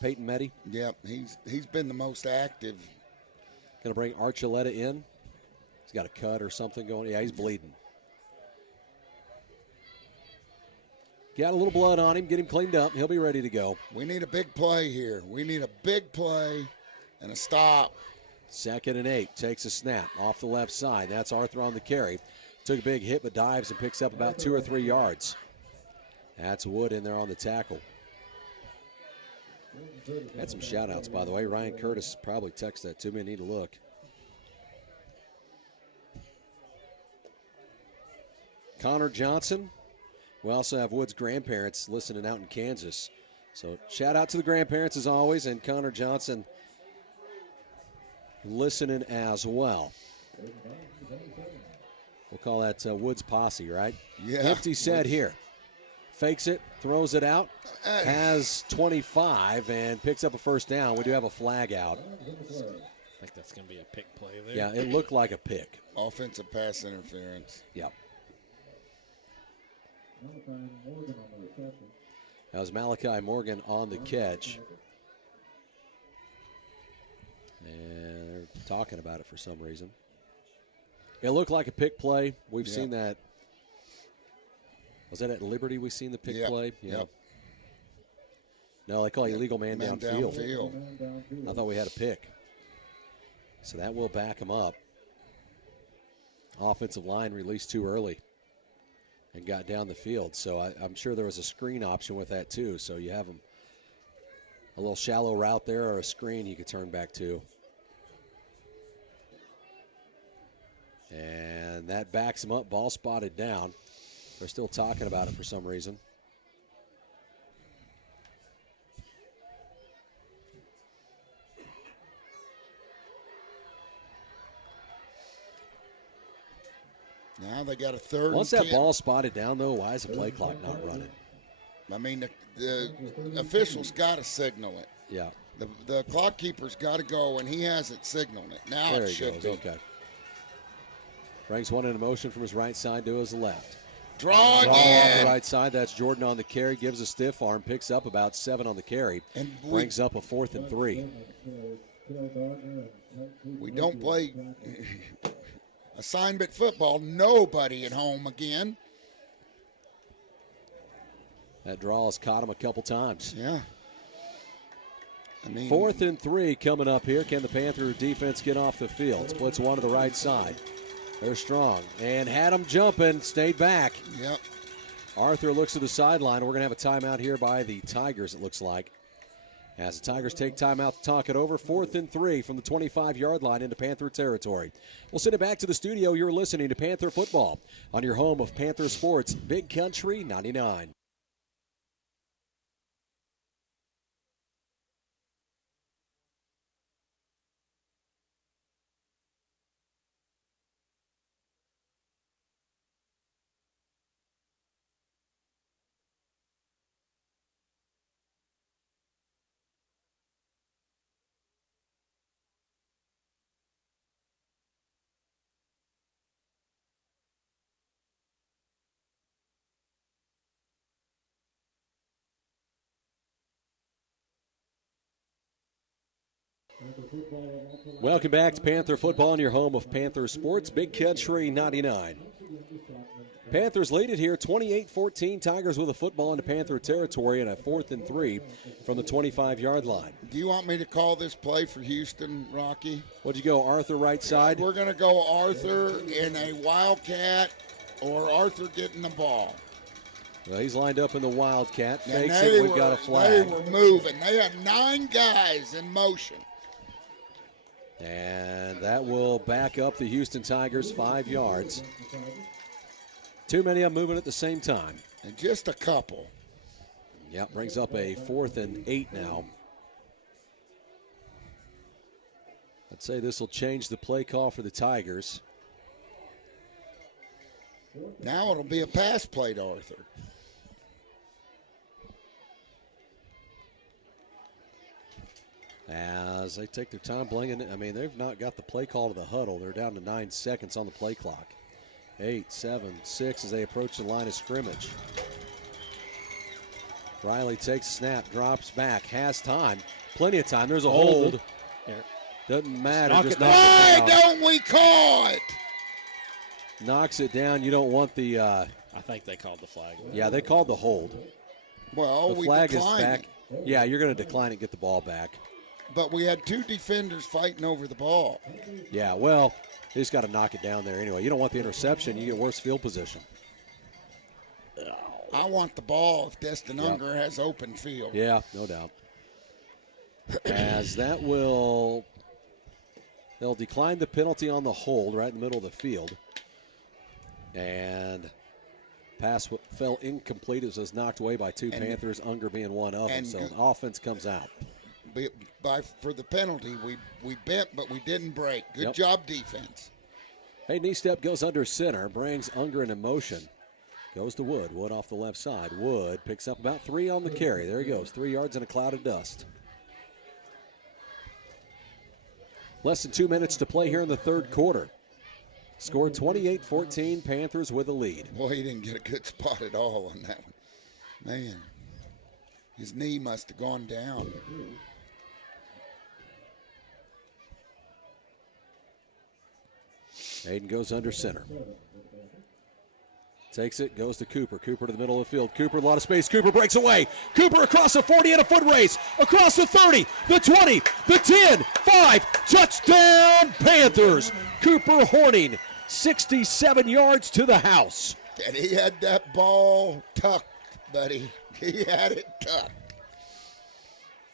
Peyton Meddy. Yep, he's been the most active. Going to bring Archuleta in. He's got a cut or something going. Yeah, he's bleeding. Got a little blood on him. Get him cleaned up. He'll be ready to go. We need a big play here. We need a big play and a stop. 2nd and 8. Takes a snap off the left side. That's Arthur on the carry. Took a big hit, but dives and picks up about 2 or 3 yards. That's Wood in there on the tackle. Had some shout-outs, by the way. Ryan Curtis probably texted that to me. I need to look. Connor Johnson. We also have Wood's grandparents listening out in Kansas. So shout out to the grandparents as always, and Connor Johnson listening as well. We'll call that Woods posse, right? Yeah. Empty set here. Fakes it, throws it out, has 25, and picks up a first down. We do have a flag out. I think that's going to be a pick play there. Yeah, it looked like a pick. Offensive pass interference. Yep. That was Malachi Morgan on the catch. And they're talking about it for some reason. It looked like a pick play. We've seen that. Was that at Liberty we seen the pick play? Yeah. Yep. No, they call it illegal man downfield. downfield. I thought we had a pick. So that will back him up. Offensive line released too early and got down the field. So I'm sure there was a screen option with that too. So you have a little shallow route there or a screen you could turn back to. And that backs him up. Ball spotted down. They're still talking about it for some reason. Now they got a third. Once that ball spotted down, though, why is the play clock not running? I mean, the official's got to signal it. Yeah. The clock keeper's got to go, and he hasn't signaled it. Now There it he should goes. be. Okay. Brings one in motion from his right side to his left. Draw Draw off again. the right side. That's Jordan on the carry. Gives a stiff arm. Picks up about 7 on the carry. And brings up a 4th and 3. We don't play assignment football. Nobody at home again. That draw has caught him a couple times. Yeah. I mean, 4th and 3 coming up here. Can the Panther defense get off the field? Splits one to the right side. They're strong. And had them jumping. Stayed back. Yep. Arthur looks to the sideline. We're going to have a timeout here by the Tigers, it looks like. As the Tigers take timeout to talk it over. 4th and 3 from the 25-yard line into Panther territory. We'll send it back to the studio. You're listening to Panther Football on your home of Panther Sports, Big Country 99. Welcome back to Panther Football on your home of Panther Sports, Big Country 99. Panthers lead it here, 28-14. Tigers with a football into Panther territory and a 4th and 3 from the 25-yard line. Do you want me to call this play for Houston, Rocky? What'd you go, Arthur right side? We're going to go Arthur in a Wildcat or Arthur getting the ball. Well, he's lined up in the Wildcat. And Fakes it. We've got a flag. They were moving. They had 9 guys in motion. And that will back up the Houston Tigers 5 yards. Too many of them moving at the same time. And just a couple. Yep, brings up a 4th and 8 now. I'd say this will change the play call for the Tigers. Now it'll be a pass play to Arthur. As they take their time blinging it. I mean, they've not got the play call to the huddle. They're down to 9 seconds on the play clock. 8, 7, 6 as they approach the line of scrimmage. Riley takes a snap, drops back, has time. Plenty of time. There's a hold. Doesn't matter. Just knocks Why it down. don't we call it? Knocks it down. You don't want the. I think they called the flag. Yeah, they called the hold. Well, The we flag is declined back. it. Yeah, you're going to decline it and get the ball back. But we had 2 defenders fighting over the ball. Yeah, well, they just got to knock it down there anyway. You don't want the interception. You get worse field position. I want the ball if Destin Unger has open field. Yeah, no doubt. As that will, they'll decline the penalty on the hold right in the middle of the field. And pass fell incomplete. It was knocked away by 2 Panthers, Unger being one of them. So the offense comes out. For the penalty, we bent, but we didn't break. Good job, defense. Hey, knee step goes under center, brings Unger into motion. Goes to Wood. Wood off the left side. Wood picks up about 3 on the carry. There he goes, 3 yards in a cloud of dust. Less than 2 minutes to play here in the third quarter. Scored 28-14, Panthers with a lead. Boy, he didn't get a good spot at all on that one. Man, his knee must have gone down. Hayden goes under center. Takes it, goes to Cooper. Cooper to the middle of the field. Cooper, a lot of space. Cooper breaks away. Cooper across the 40 in a foot race. Across the 30, the 20, the 10, 5. Touchdown, Panthers. Cooper Horning, 67 yards to the house. And he had that ball tucked, buddy. He had it tucked.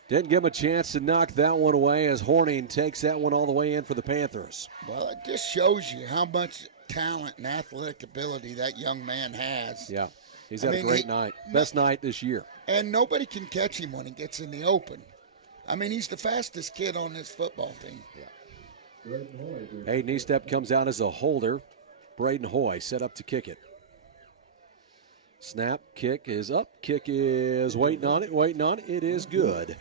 Didn't give him a chance to knock that one away as Horning takes that one all the way in for the Panthers. Well, it just shows you how much talent and athletic ability that young man has. Yeah, he's had a great night. Best night this year. And nobody can catch him when he gets in the open. I mean, he's the fastest kid on this football team. Yeah. Hayden Eastep comes out as a holder. Braden Hoy set up to kick it. Snap, kick is up. Kick is waiting on it. It is good.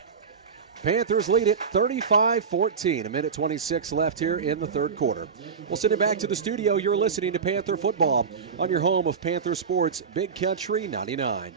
Panthers lead it 35-14. 1:26 left here in the third quarter. We'll send it back to the studio. You're listening to Panther Football on your home of Panther Sports, Big Country 99.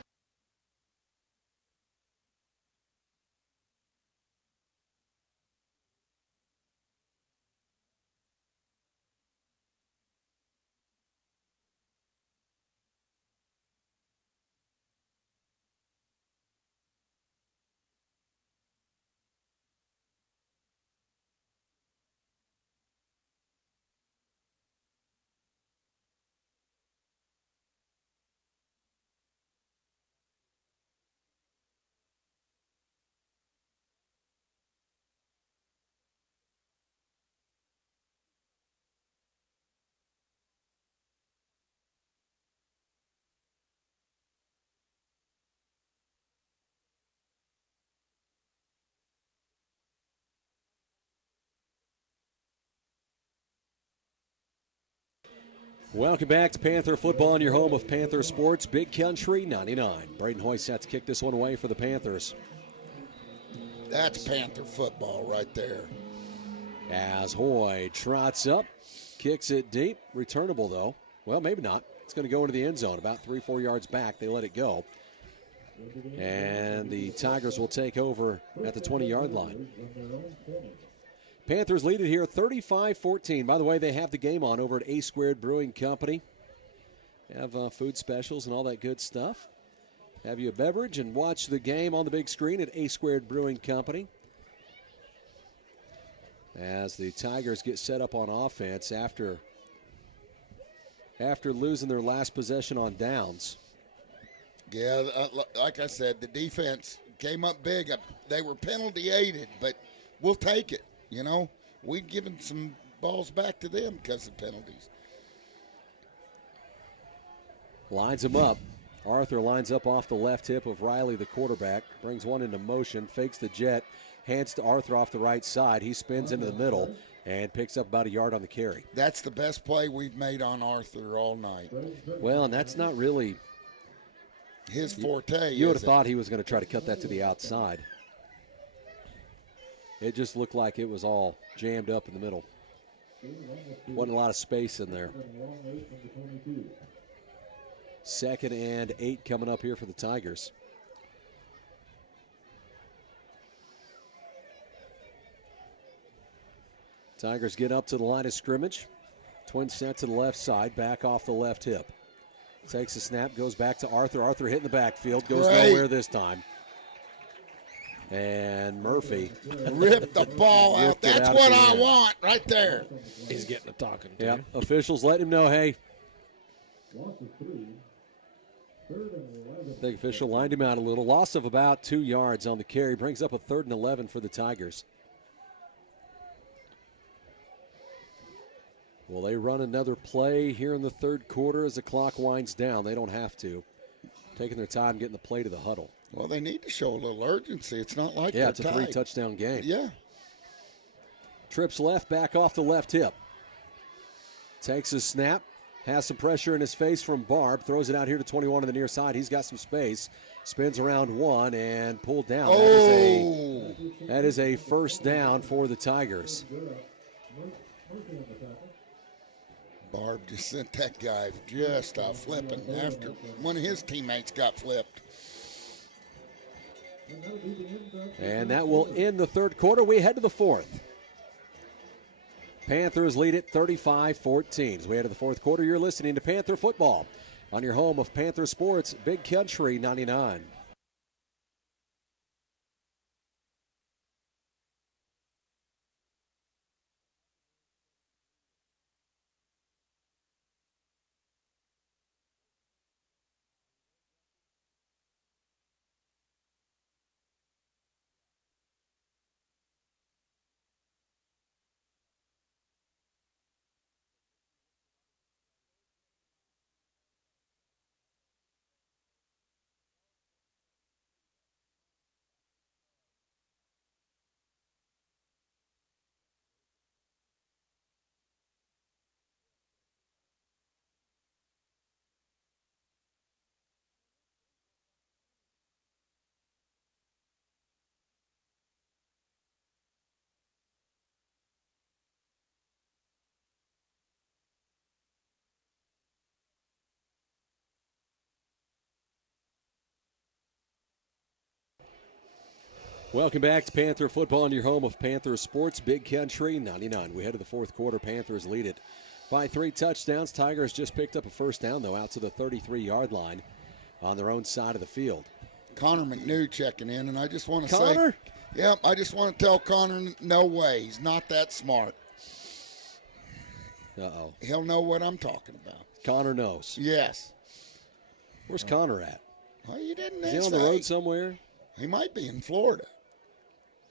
Welcome back to Panther Football on your home of Panther Sports, Big Country 99. Braden Hoy set to kick this one away for the Panthers. That's Panther football right there. As Hoy trots up, kicks it deep, returnable though. Well, maybe not. It's going to go into the end zone, about 3-4 yards back. They let it go. And the Tigers will take over at the 20-yard line. Panthers lead it here 35-14. By the way, they have the game on over at A Squared Brewing Company. They have food specials and all that good stuff. Have you a beverage and watch the game on the big screen at A Squared Brewing Company. As the Tigers get set up on offense after losing their last possession on downs. Yeah, like I said, the defense came up big. They were penalty aided, but we'll take it. You know, we've given some balls back to them because of penalties. Lines him up. Arthur lines up off the left hip of Riley, the quarterback. Brings one into motion, fakes the jet, hands to Arthur off the right side. He spins into the middle and picks up about a yard on the carry. That's the best play we've made on Arthur all night. Well, and that's not really his forte. You would have thought he was going to try to cut that to the outside. It just looked like it was all jammed up in the middle. Wasn't a lot of space in there. 2nd and 8 coming up here for the Tigers. Tigers get up to the line of scrimmage. Twin set to the left side, back off the left hip. Takes a snap, goes back to Arthur. Arthur hitting the backfield, goes nowhere this time. And Murphy ripped the ball out. That's what I want right there. He's getting a talking to. Yeah, officials let him know, hey. The official lined him out a little. Loss of about 2 yards on the carry. Brings up a 3rd and 11 for the Tigers. Well, they run another play here in the third quarter as the clock winds down. They don't have to. Taking their time getting the play to the huddle. Well, they need to show a little urgency. It's not like it's a tied. 3-touchdown game. Yeah. Trips left, back off the left hip. Takes his snap. Has some pressure in his face from Barb. Throws it out here to 21 on the near side. He's got some space. Spins around one and pulled down. Oh! That is a first down for the Tigers. Barb just sent that guy just flipping after one of his teammates got flipped. And that will end the third quarter. We head to the fourth. Panthers lead it 35-14. As we head to the fourth quarter, you're listening to Panther Football on your home of Panther Sports, Big Country 99. Welcome back to Panther Football on your home of Panther Sports, Big Country 99. We head to the fourth quarter. Panthers lead it by 3 touchdowns. Tigers just picked up a first down, though, out to the 33-yard line on their own side of the field. Connor McNew checking in, and I just want to Connor? say, yep, I just want to tell Connor, no way, he's not that smart. Uh-oh. He'll know what I'm talking about. Connor knows. Yes. Where's Connor at? Well, you didn't Is he on say. the road somewhere? He might be in Florida.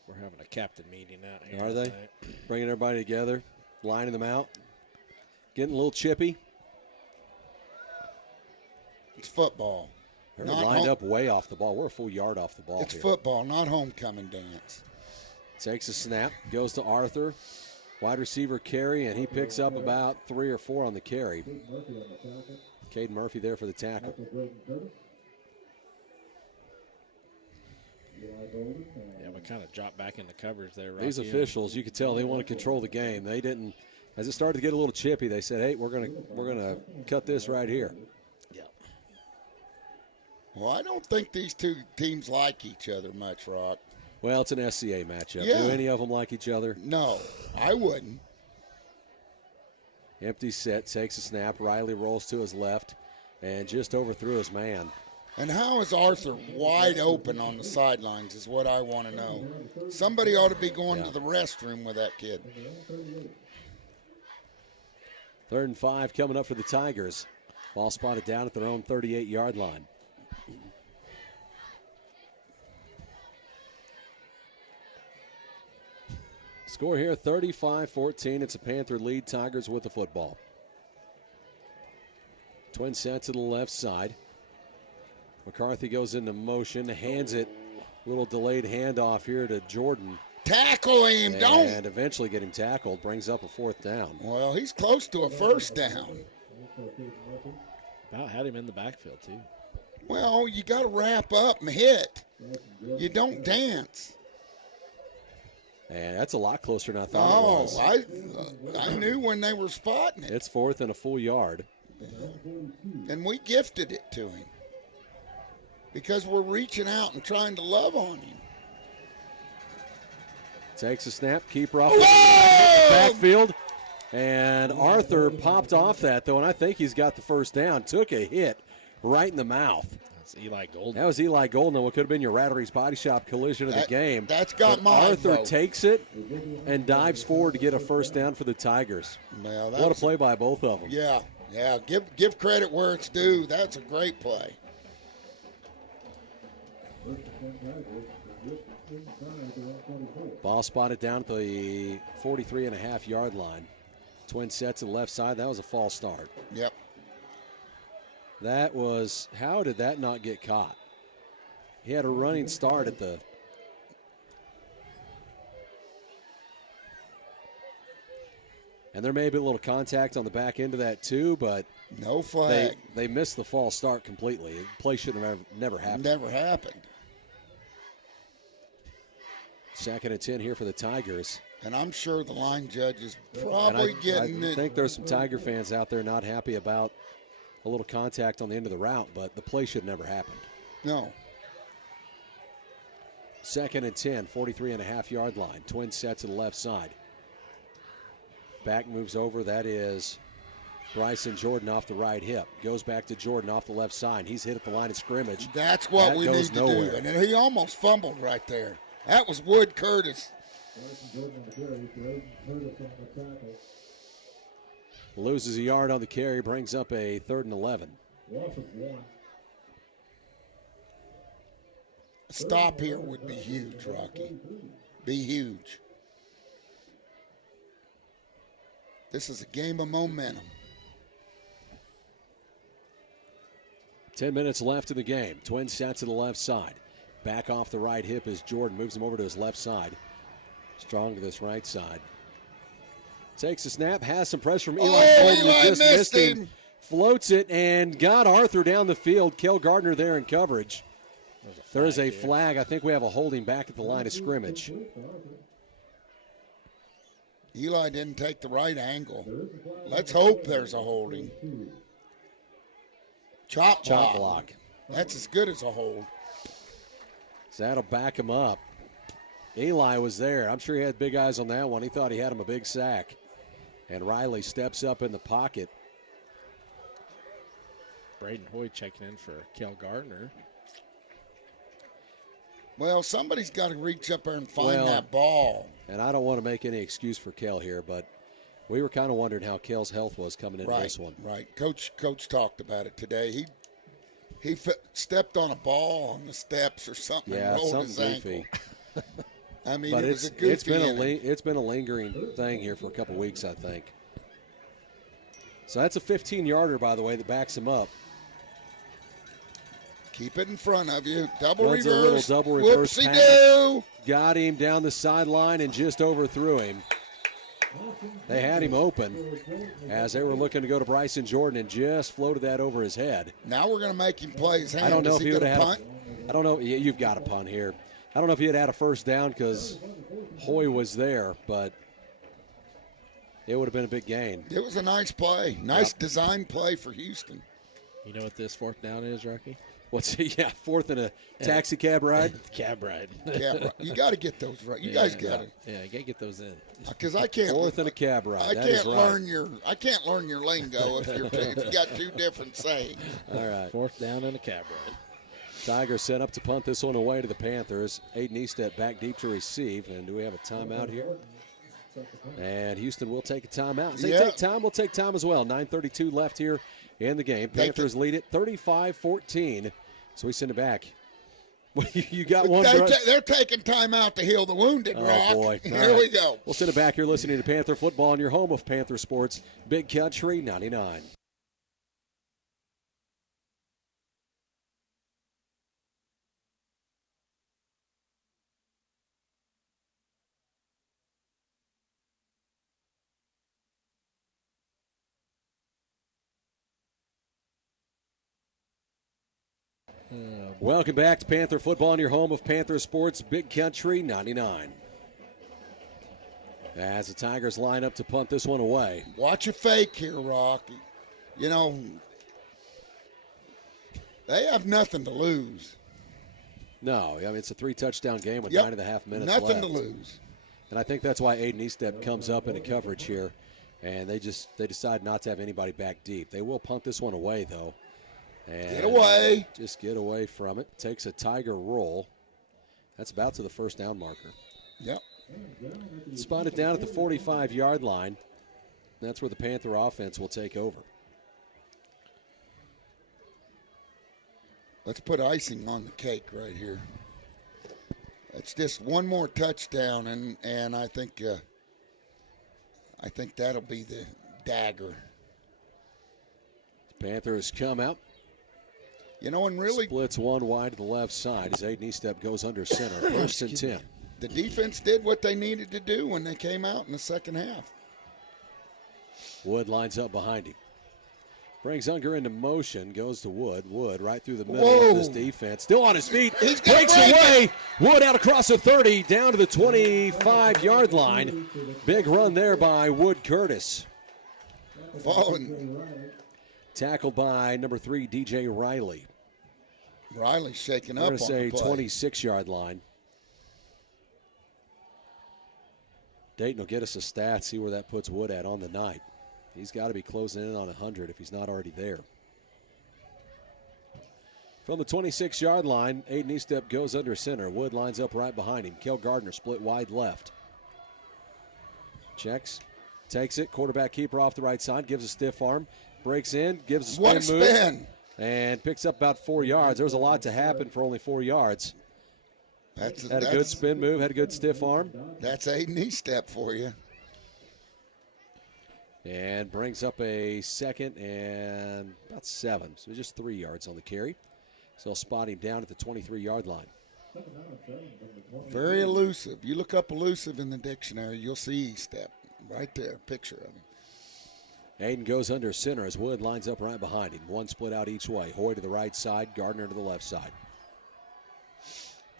We're having a captain meeting out here. Are they? tonight. Bringing everybody together, lining them out, getting a little chippy. It's football. They're Not lined home- up way off the ball. We're a full yard off the ball It's here. football, not homecoming dance. Takes a snap, goes to Arthur. Wide receiver carry, and he picks up about 3 or 4 on the carry. Caden Murphy there for the tackle. Yeah, we kind of dropped back in the coverage there. These Rocky. officials, you could tell they want to control the game. They didn't. As it started to get a little chippy, they said, "Hey, we're gonna cut this right here." Yeah. Well, I don't think these two teams like each other much, Rock. Well, it's an SCA matchup. Yeah. Do any of them like each other? No, I wouldn't. Empty set, takes a snap. Riley rolls to his left and just overthrew his man. And how is Arthur wide open on the sidelines is what I want to know. Somebody ought to be going to the restroom with that kid. 3rd and 5 coming up for the Tigers. Ball spotted down at their own 38-yard line. Score here, 35-14. It's a Panther lead. Tigers with the football. Twin set to the left side. McCarthy goes into motion, hands it. Little delayed handoff here to Jordan. Tackle him, don't. And eventually get him tackled. Brings up a 4th down. Well, he's close to a first down. About had him in the backfield, too. Well, you got to wrap up and hit. You don't dance. And that's a lot closer than I thought it was. Oh, I knew when they were spotting it. It's 4th and a full yard. And we gifted it to him. Because we're reaching out and trying to love on him. Takes a snap, keeper off the Whoa! backfield. And Arthur popped off that, though, and I think he's got the first down. Took a hit right in the mouth. That's Eli Golden. That was Eli Golden, what could have been your Rattery's Body Shop collision of the game. That's got But mine, Arthur though. takes it and dives forward to get a first down for the Tigers. Well, that What a was- play by both of them. Yeah. Give credit where it's due. That's a great play. Ball spotted down at the 43.5-yard line. Twin sets to the left side. That was a false start. Yep. That was, how did that not get caught? He had a running start at the. And there may be a little contact on the back end of that too, but No flag. they missed the false start completely. The play should have never happened. Never happened. 2nd and 10 here for the Tigers. And I'm sure the line judge is And probably getting I it. think there's some Tiger fans out there not happy about a little contact on the end of the route, but the play should never happened. No. 2nd and 10, 43.5-yard line. Twin set to the left side. Back moves over. That is Bryson Jordan off the right hip. Goes back to Jordan off the left side. He's hit at the line of scrimmage. That's what that we goes need to nowhere. do. And he almost fumbled right there. That was Wood Curtis. Loses a yard on the carry, brings up a 3rd and 11. A stop here would be huge, Rocky. Be huge. This is a game of momentum. 10 minutes left in the game. Twin set to the left side. Back off the right hip as Jordan moves him over to his left side. Strong to this right side. Takes a snap, has some pressure from Eli Golden, who Eli just missed him. him. Floats it and got Arthur down the field. Kel Gardner there in coverage. There's a flag. I think we have a holding back at the line of scrimmage. Eli didn't take the right angle. Let's hope there's a holding. Chop block. That's as good as a hold. So that'll back him up. Eli was there. I'm sure he had big eyes on that one. He thought he had him a big sack. And Riley steps up in the pocket. Braden Hoyd checking in for Kel Gardner. Well, somebody's got to reach up there and find that ball. And I don't want to make any excuse for Kel here, but we were kind of wondering how Kel's health was coming into this one. Right. Coach talked about it today. He stepped on a ball on the steps or something and rolled his ankle. I mean, but it was a goofy it's been a lingering thing here for a couple weeks, I think. So that's a 15-yarder, by the way, that backs him up. Keep it in front of you. Double Runs reverse. a little double reverse Whoopsie-doo. Got him down the sideline and just overthrew him. They had him open as they were looking to go to Bryson Jordan and just floated that over his head. Now we're going to make him play his hand. I don't know if he would have punt. I don't know. You've got a punt here. I don't know if he had a first down because Hoy was there, but it would have been a big gain. It was a nice play. Nice design play for Houston. You know what this 4th down is, Rocky? What's it? Yeah, 4th and a taxi cab ride? Cab ride. You got to get those right. You guys got it. Yeah, you got to get those in. Because I can't. 4th and a cab ride. I can't learn your lingo if you got two different sayings. All right. 4th down and a cab ride. Tigers set up to punt this one away to the Panthers. Aiden Eastet back deep to receive. And do we have a timeout here? And Houston will take a timeout. They take time, we'll take time as well. 9:32 left here in the game. Panthers lead it 35-14. So we send it back. You got one. They're taking time out to heal the wounded, Rock. Oh, boy. Here we go. We'll send it back. You're listening to Panther Football on your home of Panther Sports, Big Country 99. Welcome back to Panther Football on your home of Panther Sports, Big Country 99. As the Tigers line up to punt this one away. Watch a fake here, Rock. You know, they have nothing to lose. No, I mean, it's a 3-touchdown game with 9.5 minutes left. Nothing to lose. And I think that's why Aiden Eastep comes up into coverage here. And they decide not to have anybody back deep. They will punt this one away, though. And get away. Just get away from it. Takes a Tiger roll. That's about to the first down marker. Yep. Spotted down at the 45-yard line. That's where the Panther offense will take over. Let's put icing on the cake right here. It's just one more touchdown, and I think that'll be the dagger. Panthers come out. You know, and really splits one wide to the left side as Aiden Eastep goes under center. 1st and 10. The defense did what they needed to do when they came out in the second half. Wood lines up behind him. Brings Unger into motion, goes to Wood. Wood right through the middle of this defense. Still on his feet. Breaks away. Wood out across the 30, down to the 25-yard line. Big run there by Wood Curtis. Falling. Tackled by number 3, DJ Riley. Riley's shaking up on the play. 26-yard line. Dayton will get us a stat, see where that puts Wood at on the night. He's got to be closing in on 100 if he's not already there. From the 26-yard line, Aiden Eastep goes under center. Wood lines up right behind him. Kel Gardner split wide left. Checks, takes it. Quarterback keeper off the right side, gives a stiff arm, breaks in, gives a spin What a move, spin! and picks up about 4 yards. There was a lot to happen for only 4 yards. Had a good spin move, had a good stiff arm. That's Aiden Eastep for you. And brings up a second and about 7. So just 3 yards on the carry. So they'll spot him down at the 23-yard line. Very elusive. You look up elusive in the dictionary, you'll see Eastep. Right there, picture of him. Aiden goes under center as Wood lines up right behind him. One split out each way. Hoy to the right side, Gardner to the left side.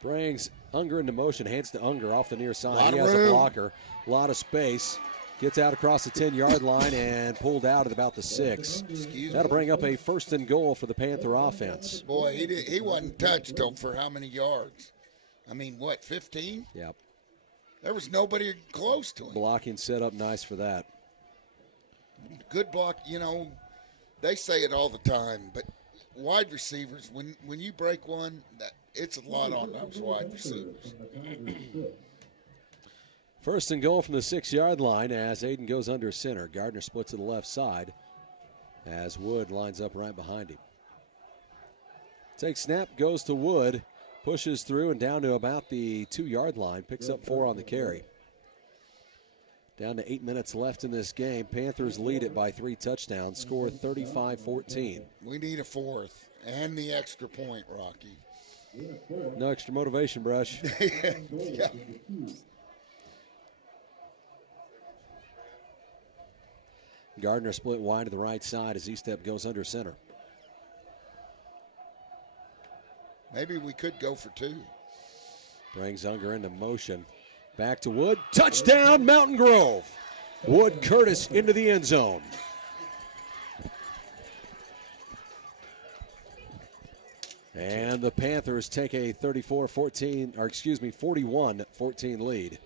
Brings Unger into motion, hands to Unger off the near side. He has a blocker, a lot of space. Gets out across the 10-yard line and pulled out at about the 6. That'll bring up a 1st and goal for the Panther offense. Boy, he wasn't touched for how many yards? I mean, what, 15? Yep. There was nobody close to him. Blocking set up nice for that. Good block, they say it all the time, but wide receivers, when you break one, it's a lot on those wide receivers. 1st and goal from the 6-yard line as Aiden goes under center. Gardner splits to the left side as Wood lines up right behind him. Takes snap, goes to Wood, pushes through and down to about the 2-yard line, picks up 4 on the carry. Down to 8 minutes left in this game. Panthers lead it by 3 touchdowns, score 35-14. We need a 4th and the extra point, Rocky. No extra motivation, Brush. Yeah. Gardner split wide to the right side as Eastep goes under center. Maybe we could go for 2. Brings Unger into motion. Back to Wood. Touchdown, Mountain Grove. Wood Curtis into the end zone. And the Panthers take a 41-14 lead.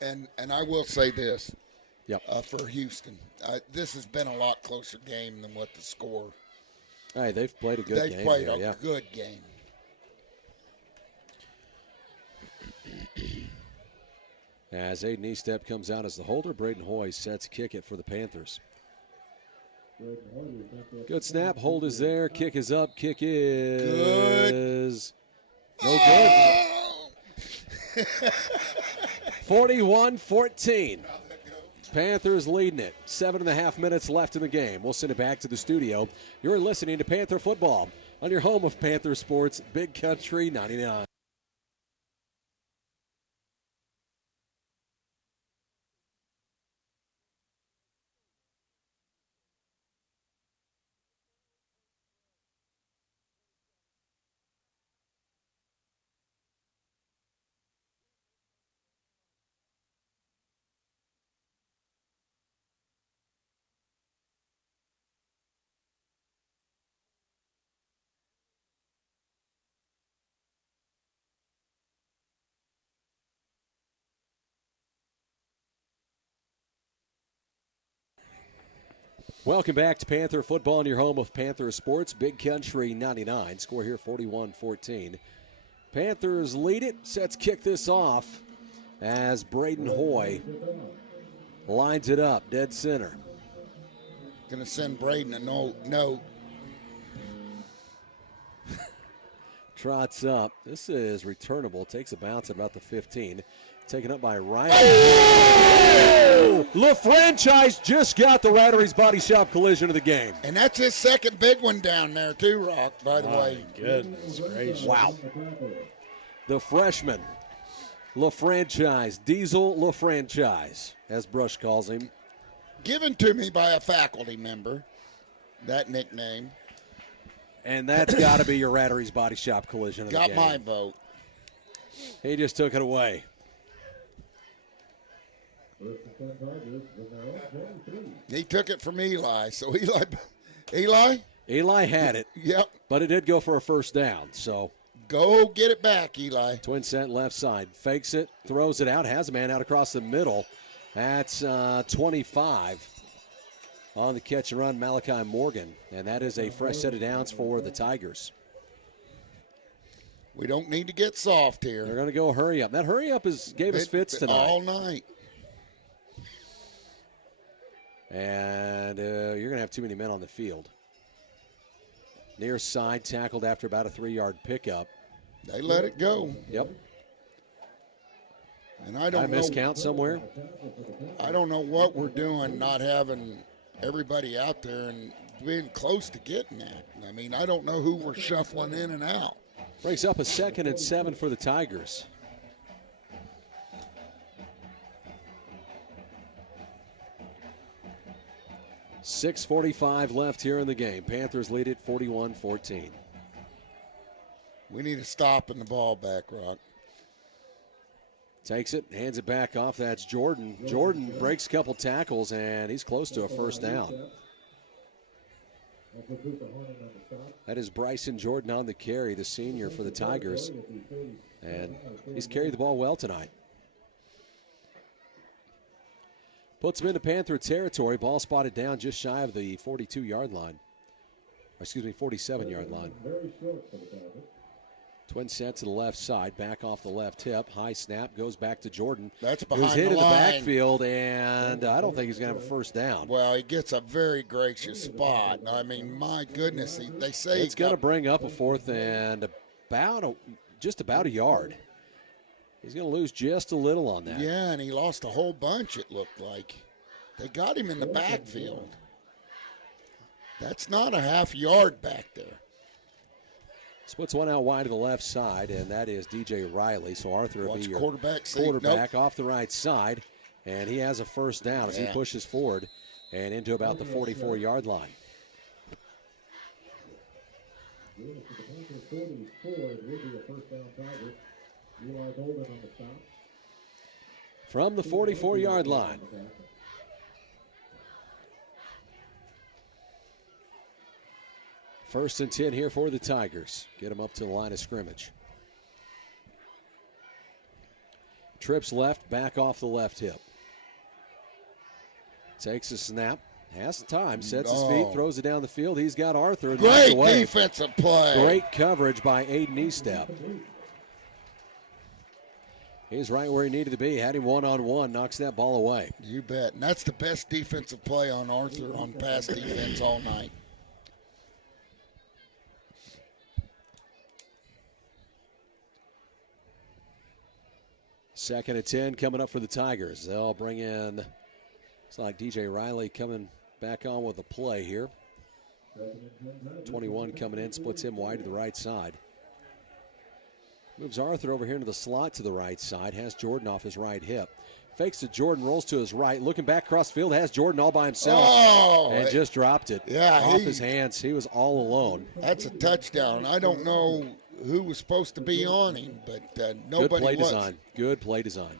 And I will say this. Yep. For Houston, this has been a lot closer game than what the score. Hey, they've played a good game. They've played here, a good game. As Aiden Eastep comes out as the holder, Braden Hoy sets kick it for the Panthers. Good snap, hold is there, kick is up, kick is no good. 41-14. Panthers leading it. 7.5 minutes left in the game. We'll send it back to the studio. You're listening to Panther Football on your home of Panther Sports, Big Country 99. Welcome back to Panther Football in your home of Panther Sports, Big Country 99. Score here 41-14. Panthers lead it. Sets kick this off as Braden Hoy lines it up, dead center. Going to send Braden a note. Trots up. This is returnable. Takes a bounce at about the 15. Taken up by Ryan. Oh! LaFranchise just got the Rattery's Body Shop collision of the game. And that's his second big one down there, too, Rock, by the way. Goodness gracious. Wow. The freshman, LaFranchise, Diesel LaFranchise, as Brush calls him. Given to me by a faculty member, that nickname. And that's got to be your Rattery's Body Shop collision of the game. Got my vote. He just took it away. He took it from Eli. So Eli? Eli had it. Yep. But it did go for a first down, so. Go get it back, Eli. Twin set left side. Fakes it, throws it out, has a man out across the middle. That's 25 on the catch and run, Malachi Morgan. And that is a fresh set of downs for the Tigers. We don't need to get soft They're here. going to go hurry up. That hurry up gave us fits tonight. All night. And you're going to have too many men on the field. Near side tackled after about a 3-yard pickup. They let it go. Yep. And I don't know. miscount somewhere? I don't know what we're doing not having everybody out there and being close to getting that. I mean, I don't know who we're shuffling in and out. Brings up a 2nd and 7 for the Tigers. .6:45 left here in the game. Panthers lead it 41-14. We need to stop in the ball back, Rock. Takes it, hands it back off. That's Jordan. Jordan breaks a couple tackles, and he's close to a first down. That is Bryson Jordan on the carry, the senior for the Tigers. And he's carried the ball well tonight. Puts him into Panther territory. Ball spotted down just shy of the 42-yard line. Excuse me, 47-yard line. Twin set to the left side, back off the left hip. High snap, goes back to Jordan. That's behind who's hit the in the line. backfield, and I don't think he's going to have a first down. Well, he gets a very gracious spot. I mean, my goodness, they say It's going to bring up a 4th and just about a yard. He's going to lose just a little on that. Yeah, and he lost a whole bunch, it looked like. They got him in the backfield. That's not a half yard back there. Splits one out wide to the left side, and that is DJ Riley. So Arthur will be your quarterback quarterback off the right side, and he has a first down as he pushes forward and into about the 44-yard line. From the 44-yard line. First and 10 here for the Tigers. Get them up to the line of scrimmage. Trips left, back off the left hip. Takes a snap, has the time, sets his feet, throws it down the field. He's got Arthur. And Great away. defensive play. Great coverage by Aiden Estep. He's right where he needed to be. Had him one-on-one, knocks that ball away. You bet. And that's the best defensive play on Arthur on pass defense all night. Second and 10 coming up for the Tigers. They'll bring in, looks like DJ Riley coming back on with a play here. 21 coming in, splits him wide to the right side. Moves Arthur over here into the slot to the right side, has Jordan off his right hip. Fakes to Jordan, rolls to his right, looking back across the field, has Jordan all by himself. And just dropped it off his hands. He was all alone. That's a touchdown. I don't know who was supposed to be on him, but nobody Good play was. design. Good play design.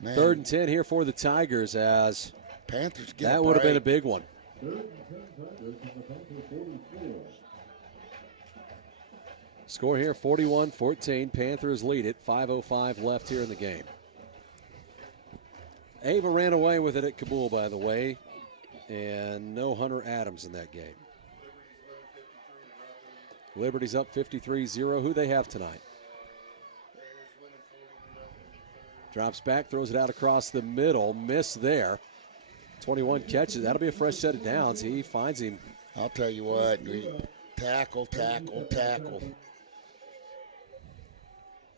Man, 3rd and 10 here for the Tigers as Panthers get that a would have been a break. big one. Score here 41-14. Panthers lead it. 5:05 left here in the game. Ava ran away with it at Kabul, by the way, and no Hunter Adams in that game. Liberty's up 53-0. Who they have tonight? Drops back, throws it out across the middle. Miss there. 21 catches. That'll be a fresh set of downs. He finds him. I'll tell you what. Tackle.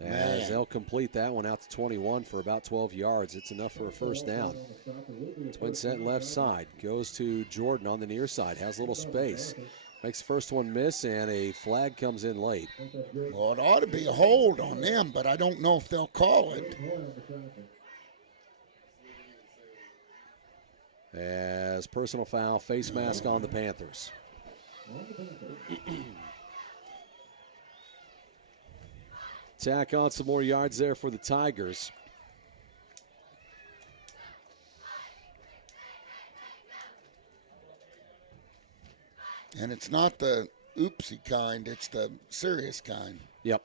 As they'll complete that one out to 21 for about 12 yards. It's enough for a first down. Twin set left side. Goes to Jordan on the near side. Has a little space. Makes the first one miss, and a flag comes in late. Well, it ought to be a hold on them, but I don't know if they'll call it. As personal foul, face mask on the Panthers. Tack on some more yards there for the Tigers. And it's not the oopsie kind, it's the serious kind. Yep.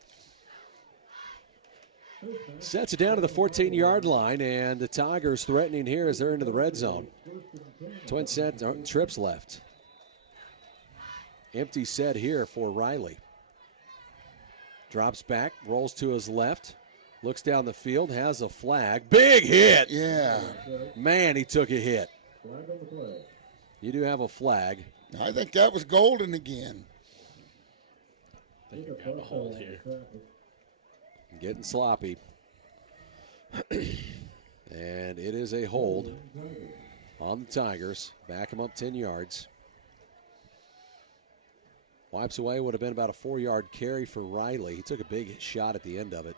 Sets it down to the 14-yard line, and the Tigers threatening here as they're into the red zone. Twin set trips left. Empty set here for Riley. Drops back, rolls to his left, looks down the field, has a flag. Big hit! Yeah. Man, he took a hit. You do have a flag. I think that was golden again. I think you've got a hold here. Getting sloppy. And it is a hold on the Tigers. Back him up 10 yards. Wipes away, would have been about a 4-yard carry for Riley. He took a big shot at the end of it.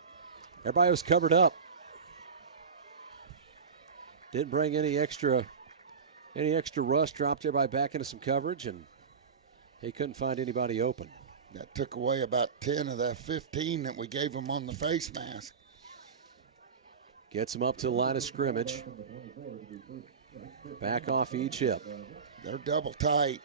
Everybody was covered up. Didn't bring any extra rush, dropped everybody back into some coverage, and he couldn't find anybody open. That took away about 10 of that 15 that we gave him on the face mask. Gets him up to the line of scrimmage. Back off each hip. They're double tight.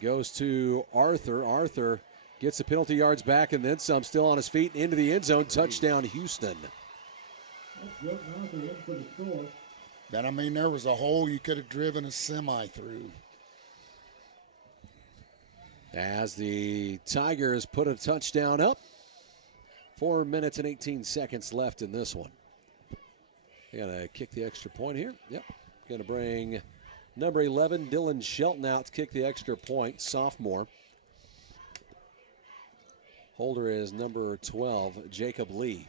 Goes to Arthur. Arthur gets the penalty yards back and then some, still on his feet, into the end zone. Touchdown, Houston. But, I mean, there was a hole you could have driven a semi through. As the Tigers put a touchdown up. 4 minutes and 18 seconds left in this one. They're going to kick the extra point here. Yep. Going to bring number 11, Dylan Shelton, out to kick the extra point, sophomore. Holder is number 12, Jacob Lee.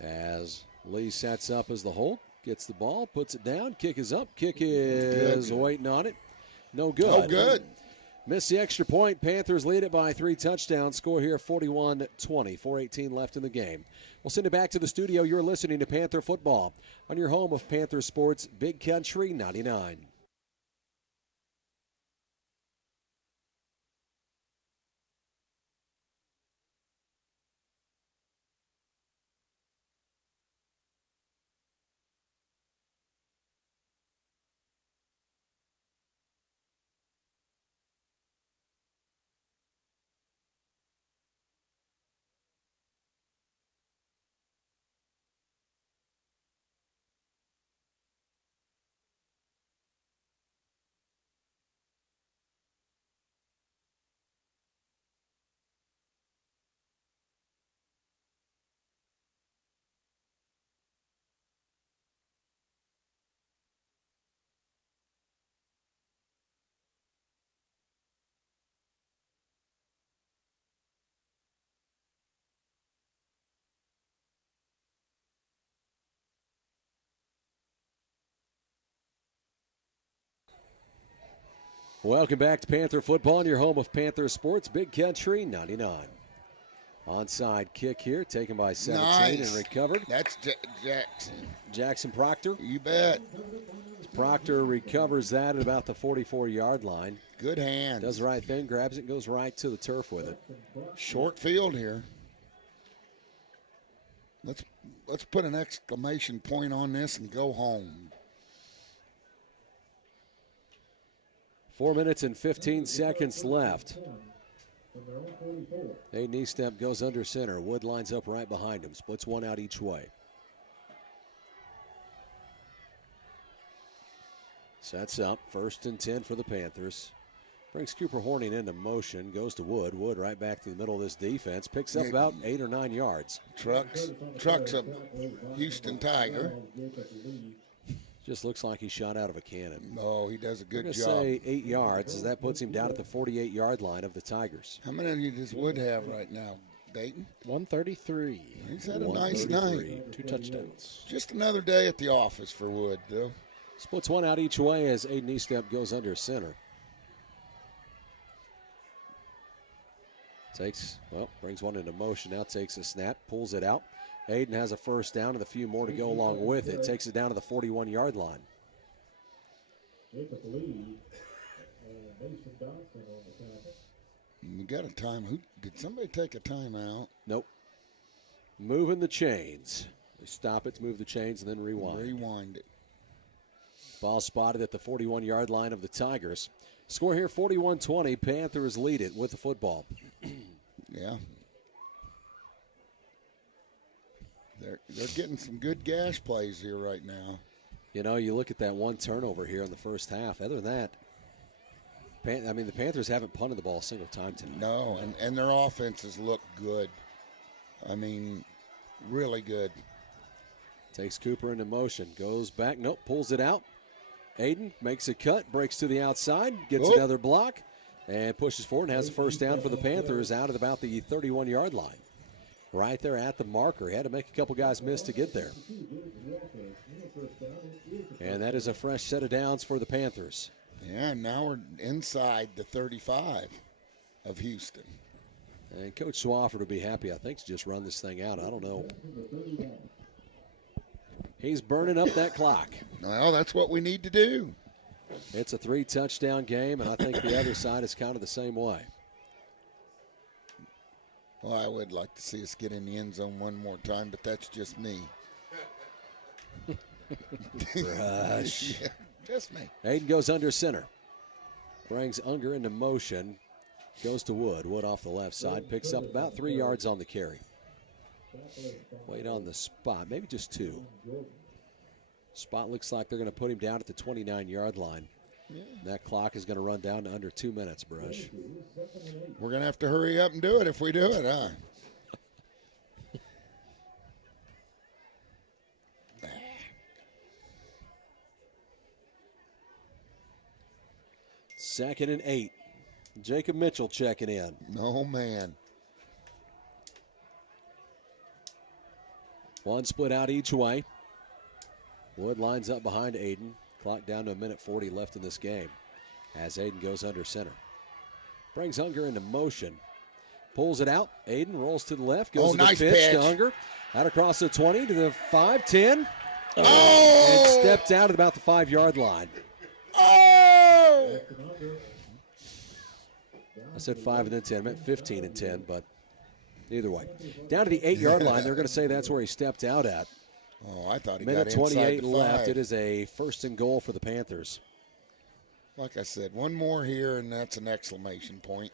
As Lee sets up as the hold, gets the ball, puts it down, kick is up, kick is waiting on it. No good. No good. Missed the extra point. Panthers lead it by 3 touchdowns. Score here 41-20. 4:18 left in the game. We'll send it back to the studio. You're listening to Panther Football on your home of Panther Sports, Big Country 99. Welcome back to Panther Football on your home of Panther Sports, Big Country 99. Onside kick here, taken by 17 and recovered. That's Jackson. Jackson Proctor. You bet. Proctor recovers that at about the 44-yard line. Good hands. Does the right thing, grabs it, goes right to the turf with it. Short field here. Let's put an exclamation point on this and go home. 4 minutes and 15 seconds left. Aiden Eastep goes under center. Wood lines up right behind him. Splits one out each way. Sets up. 1st and 10 for the Panthers. Brings Cooper Horning into motion. Goes to Wood. Wood right back to the middle of this defense. Picks up about 8 or 9 yards. Trucks a Houston Tiger. Just looks like he shot out of a cannon. Oh, he does a good job. Say 8 yards, as that puts him down at the 48-yard line of the Tigers. How many does Wood have right now, Dayton? 133. He's had a nice night. 2 touchdowns. Just another day at the office for Wood, though. Splits one out each way as Aiden Eastep goes under center. Brings one into motion now, takes a snap, pulls it out. Aiden has a first down and a few more to go along with it. Takes it down to the 41-yard line. We got a time. Did somebody take a timeout? Nope. Moving the chains. They stop it to move the chains and then rewind. Rewind it. Ball spotted at the 41-yard line of the Tigers. Score here 41-20. Panthers lead it with the football. Yeah. They're getting some good gash plays here right now. You know, you look at that one turnover here in the first half. Other than that, the Panthers haven't punted the ball a single time tonight. No, and their offenses look good. I mean, really good. Takes Cooper into motion. Goes back. Nope, pulls it out. Aiden makes a cut, breaks to the outside, gets another block, and pushes forward and has a first down for the Panthers out at about the 31-yard line. Right there at the marker. He had to make a couple guys miss to get there. And that is a fresh set of downs for the Panthers. Yeah, now we're inside the 35 of Houston. And Coach Swafford would be happy, I think, to just run this thing out. I don't know. He's burning up that clock. Well, that's what we need to do. It's a 3-touchdown game, and I think the other side is kind of the same way. Well, I would like to see us get in the end zone one more time, but that's just me. Rush. Yeah, just me. Aiden goes under center. Brings Unger into motion. Goes to Wood. Wood off the left side. Picks up about 3 yards on the carry. Wait on the spot. Maybe just 2. Spot looks like they're going to put him down at the 29-yard line. Yeah. That clock is going to run down to under 2 minutes, Brush. We're going to have to hurry up and do it if we do it, huh? Second and 8. Jacob Mitchell checking in. No, man. One split out each way. Wood lines up behind Aiden. Clock down to 1:40 left in this game as Aiden goes under center. Brings Unger into motion. Pulls it out. Aiden rolls to the left. Goes to nice the pitch pitch to Unger. Out across the 20 to the 5, 10. Oh! And stepped out at about the 5-yard line. Oh! I said 5 and then 10. I meant 15 and 10, but either way. Down to the 8-yard line. They're going to say that's where he stepped out at. Oh, I thought he Minute got inside 28 the left. 5. It is a first and goal for the Panthers. Like I said, one more here, and that's an exclamation point.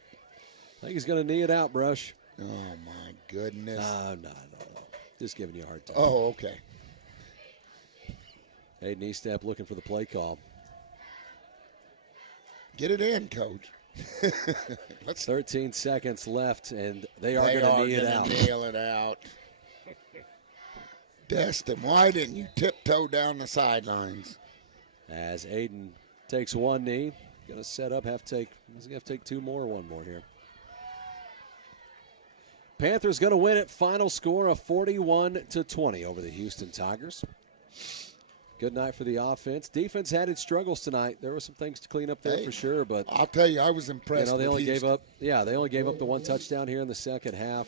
I think he's going to knee it out, Brush. Oh, my goodness. No. Just giving you a hard time. Oh, okay. Aiden Eastep looking for the play call. Get it in, Coach. 13 seconds left, and they are They going to are knee it gonna out. nail it out. Destin, why didn't you tiptoe down the sidelines? As Aiden takes one knee, going to set up, he's going to have to take 2 more, 1 more here. Panthers going to win it. Final score of 41-20 over the Houston Tigers. Good night for the offense. Defense had its struggles tonight. There were some things to clean up there for sure, but I'll tell you, I was impressed. they with only Houston. they only gave up the 1 touchdown here in the second half.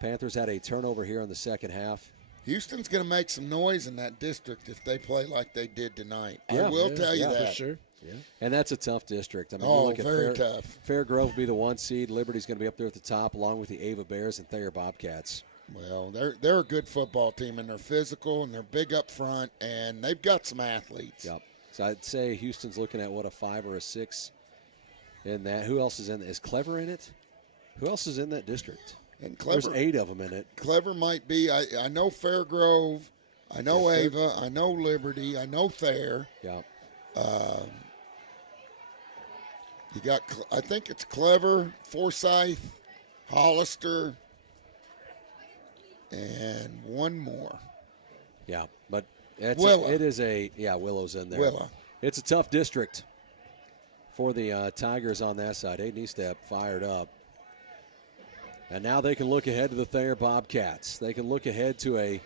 Panthers had a turnover here in the second half. Houston's going to make some noise in that district if they play like they did tonight. Yeah, I will tell you For that. sure. Yeah. And that's a tough district. I mean, you Oh, look at very tough. Fair Grove will be the 1 seed. Liberty's going to be up there at the top, along with the Ava Bears and Thayer Bobcats. Well, they're a good football team, and they're physical, and they're big up front, and they've got some athletes. Yep. So I'd say Houston's looking at, a 5 or a 6 in that. Who else is in it? Is Clever in it? Who else is in that district? And Clever, There's 8 of them in it. Clever might be. I know Fairgrove. I know Ava. I know Liberty. I know Thayer. Yeah. You got, I think it's Clever, Forsyth, Hollister, and one more. Yeah, but Willa. Willow's in there. Willa. It's a tough district for the Tigers on that side. Aiden Eastep fired up. And now they can look ahead to the Thayer Bobcats. They can look ahead to a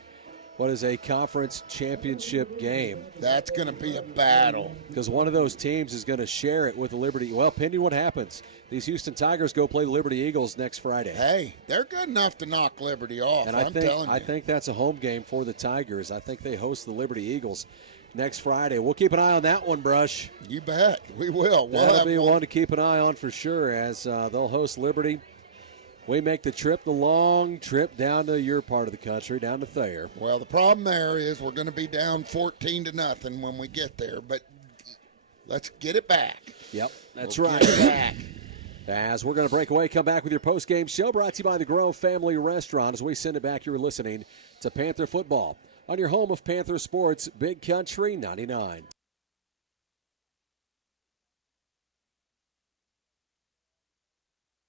conference championship game. That's going to be a battle. Because one of those teams is going to share it with the Liberty. Well, pending what happens, these Houston Tigers go play the Liberty Eagles next Friday. Hey, they're good enough to knock Liberty off. And I'm telling you. I think that's a home game for the Tigers. I think they host the Liberty Eagles next Friday. We'll keep an eye on that one, Brush. You bet. We will. That'll be one to keep an eye on for sure, as they'll host Liberty. We make the long trip down to your part of the country, down to Thayer. Well, the problem there is we're going to be down 14-0 when we get there, but Let's get it back. Yep, that's We'll right. Get it back. As we're going to break away, come back with your post-game show brought to you by the Grove Family Restaurant. As we send it back, you're listening to Panther Football on your home of Panther Sports, Big Country 99.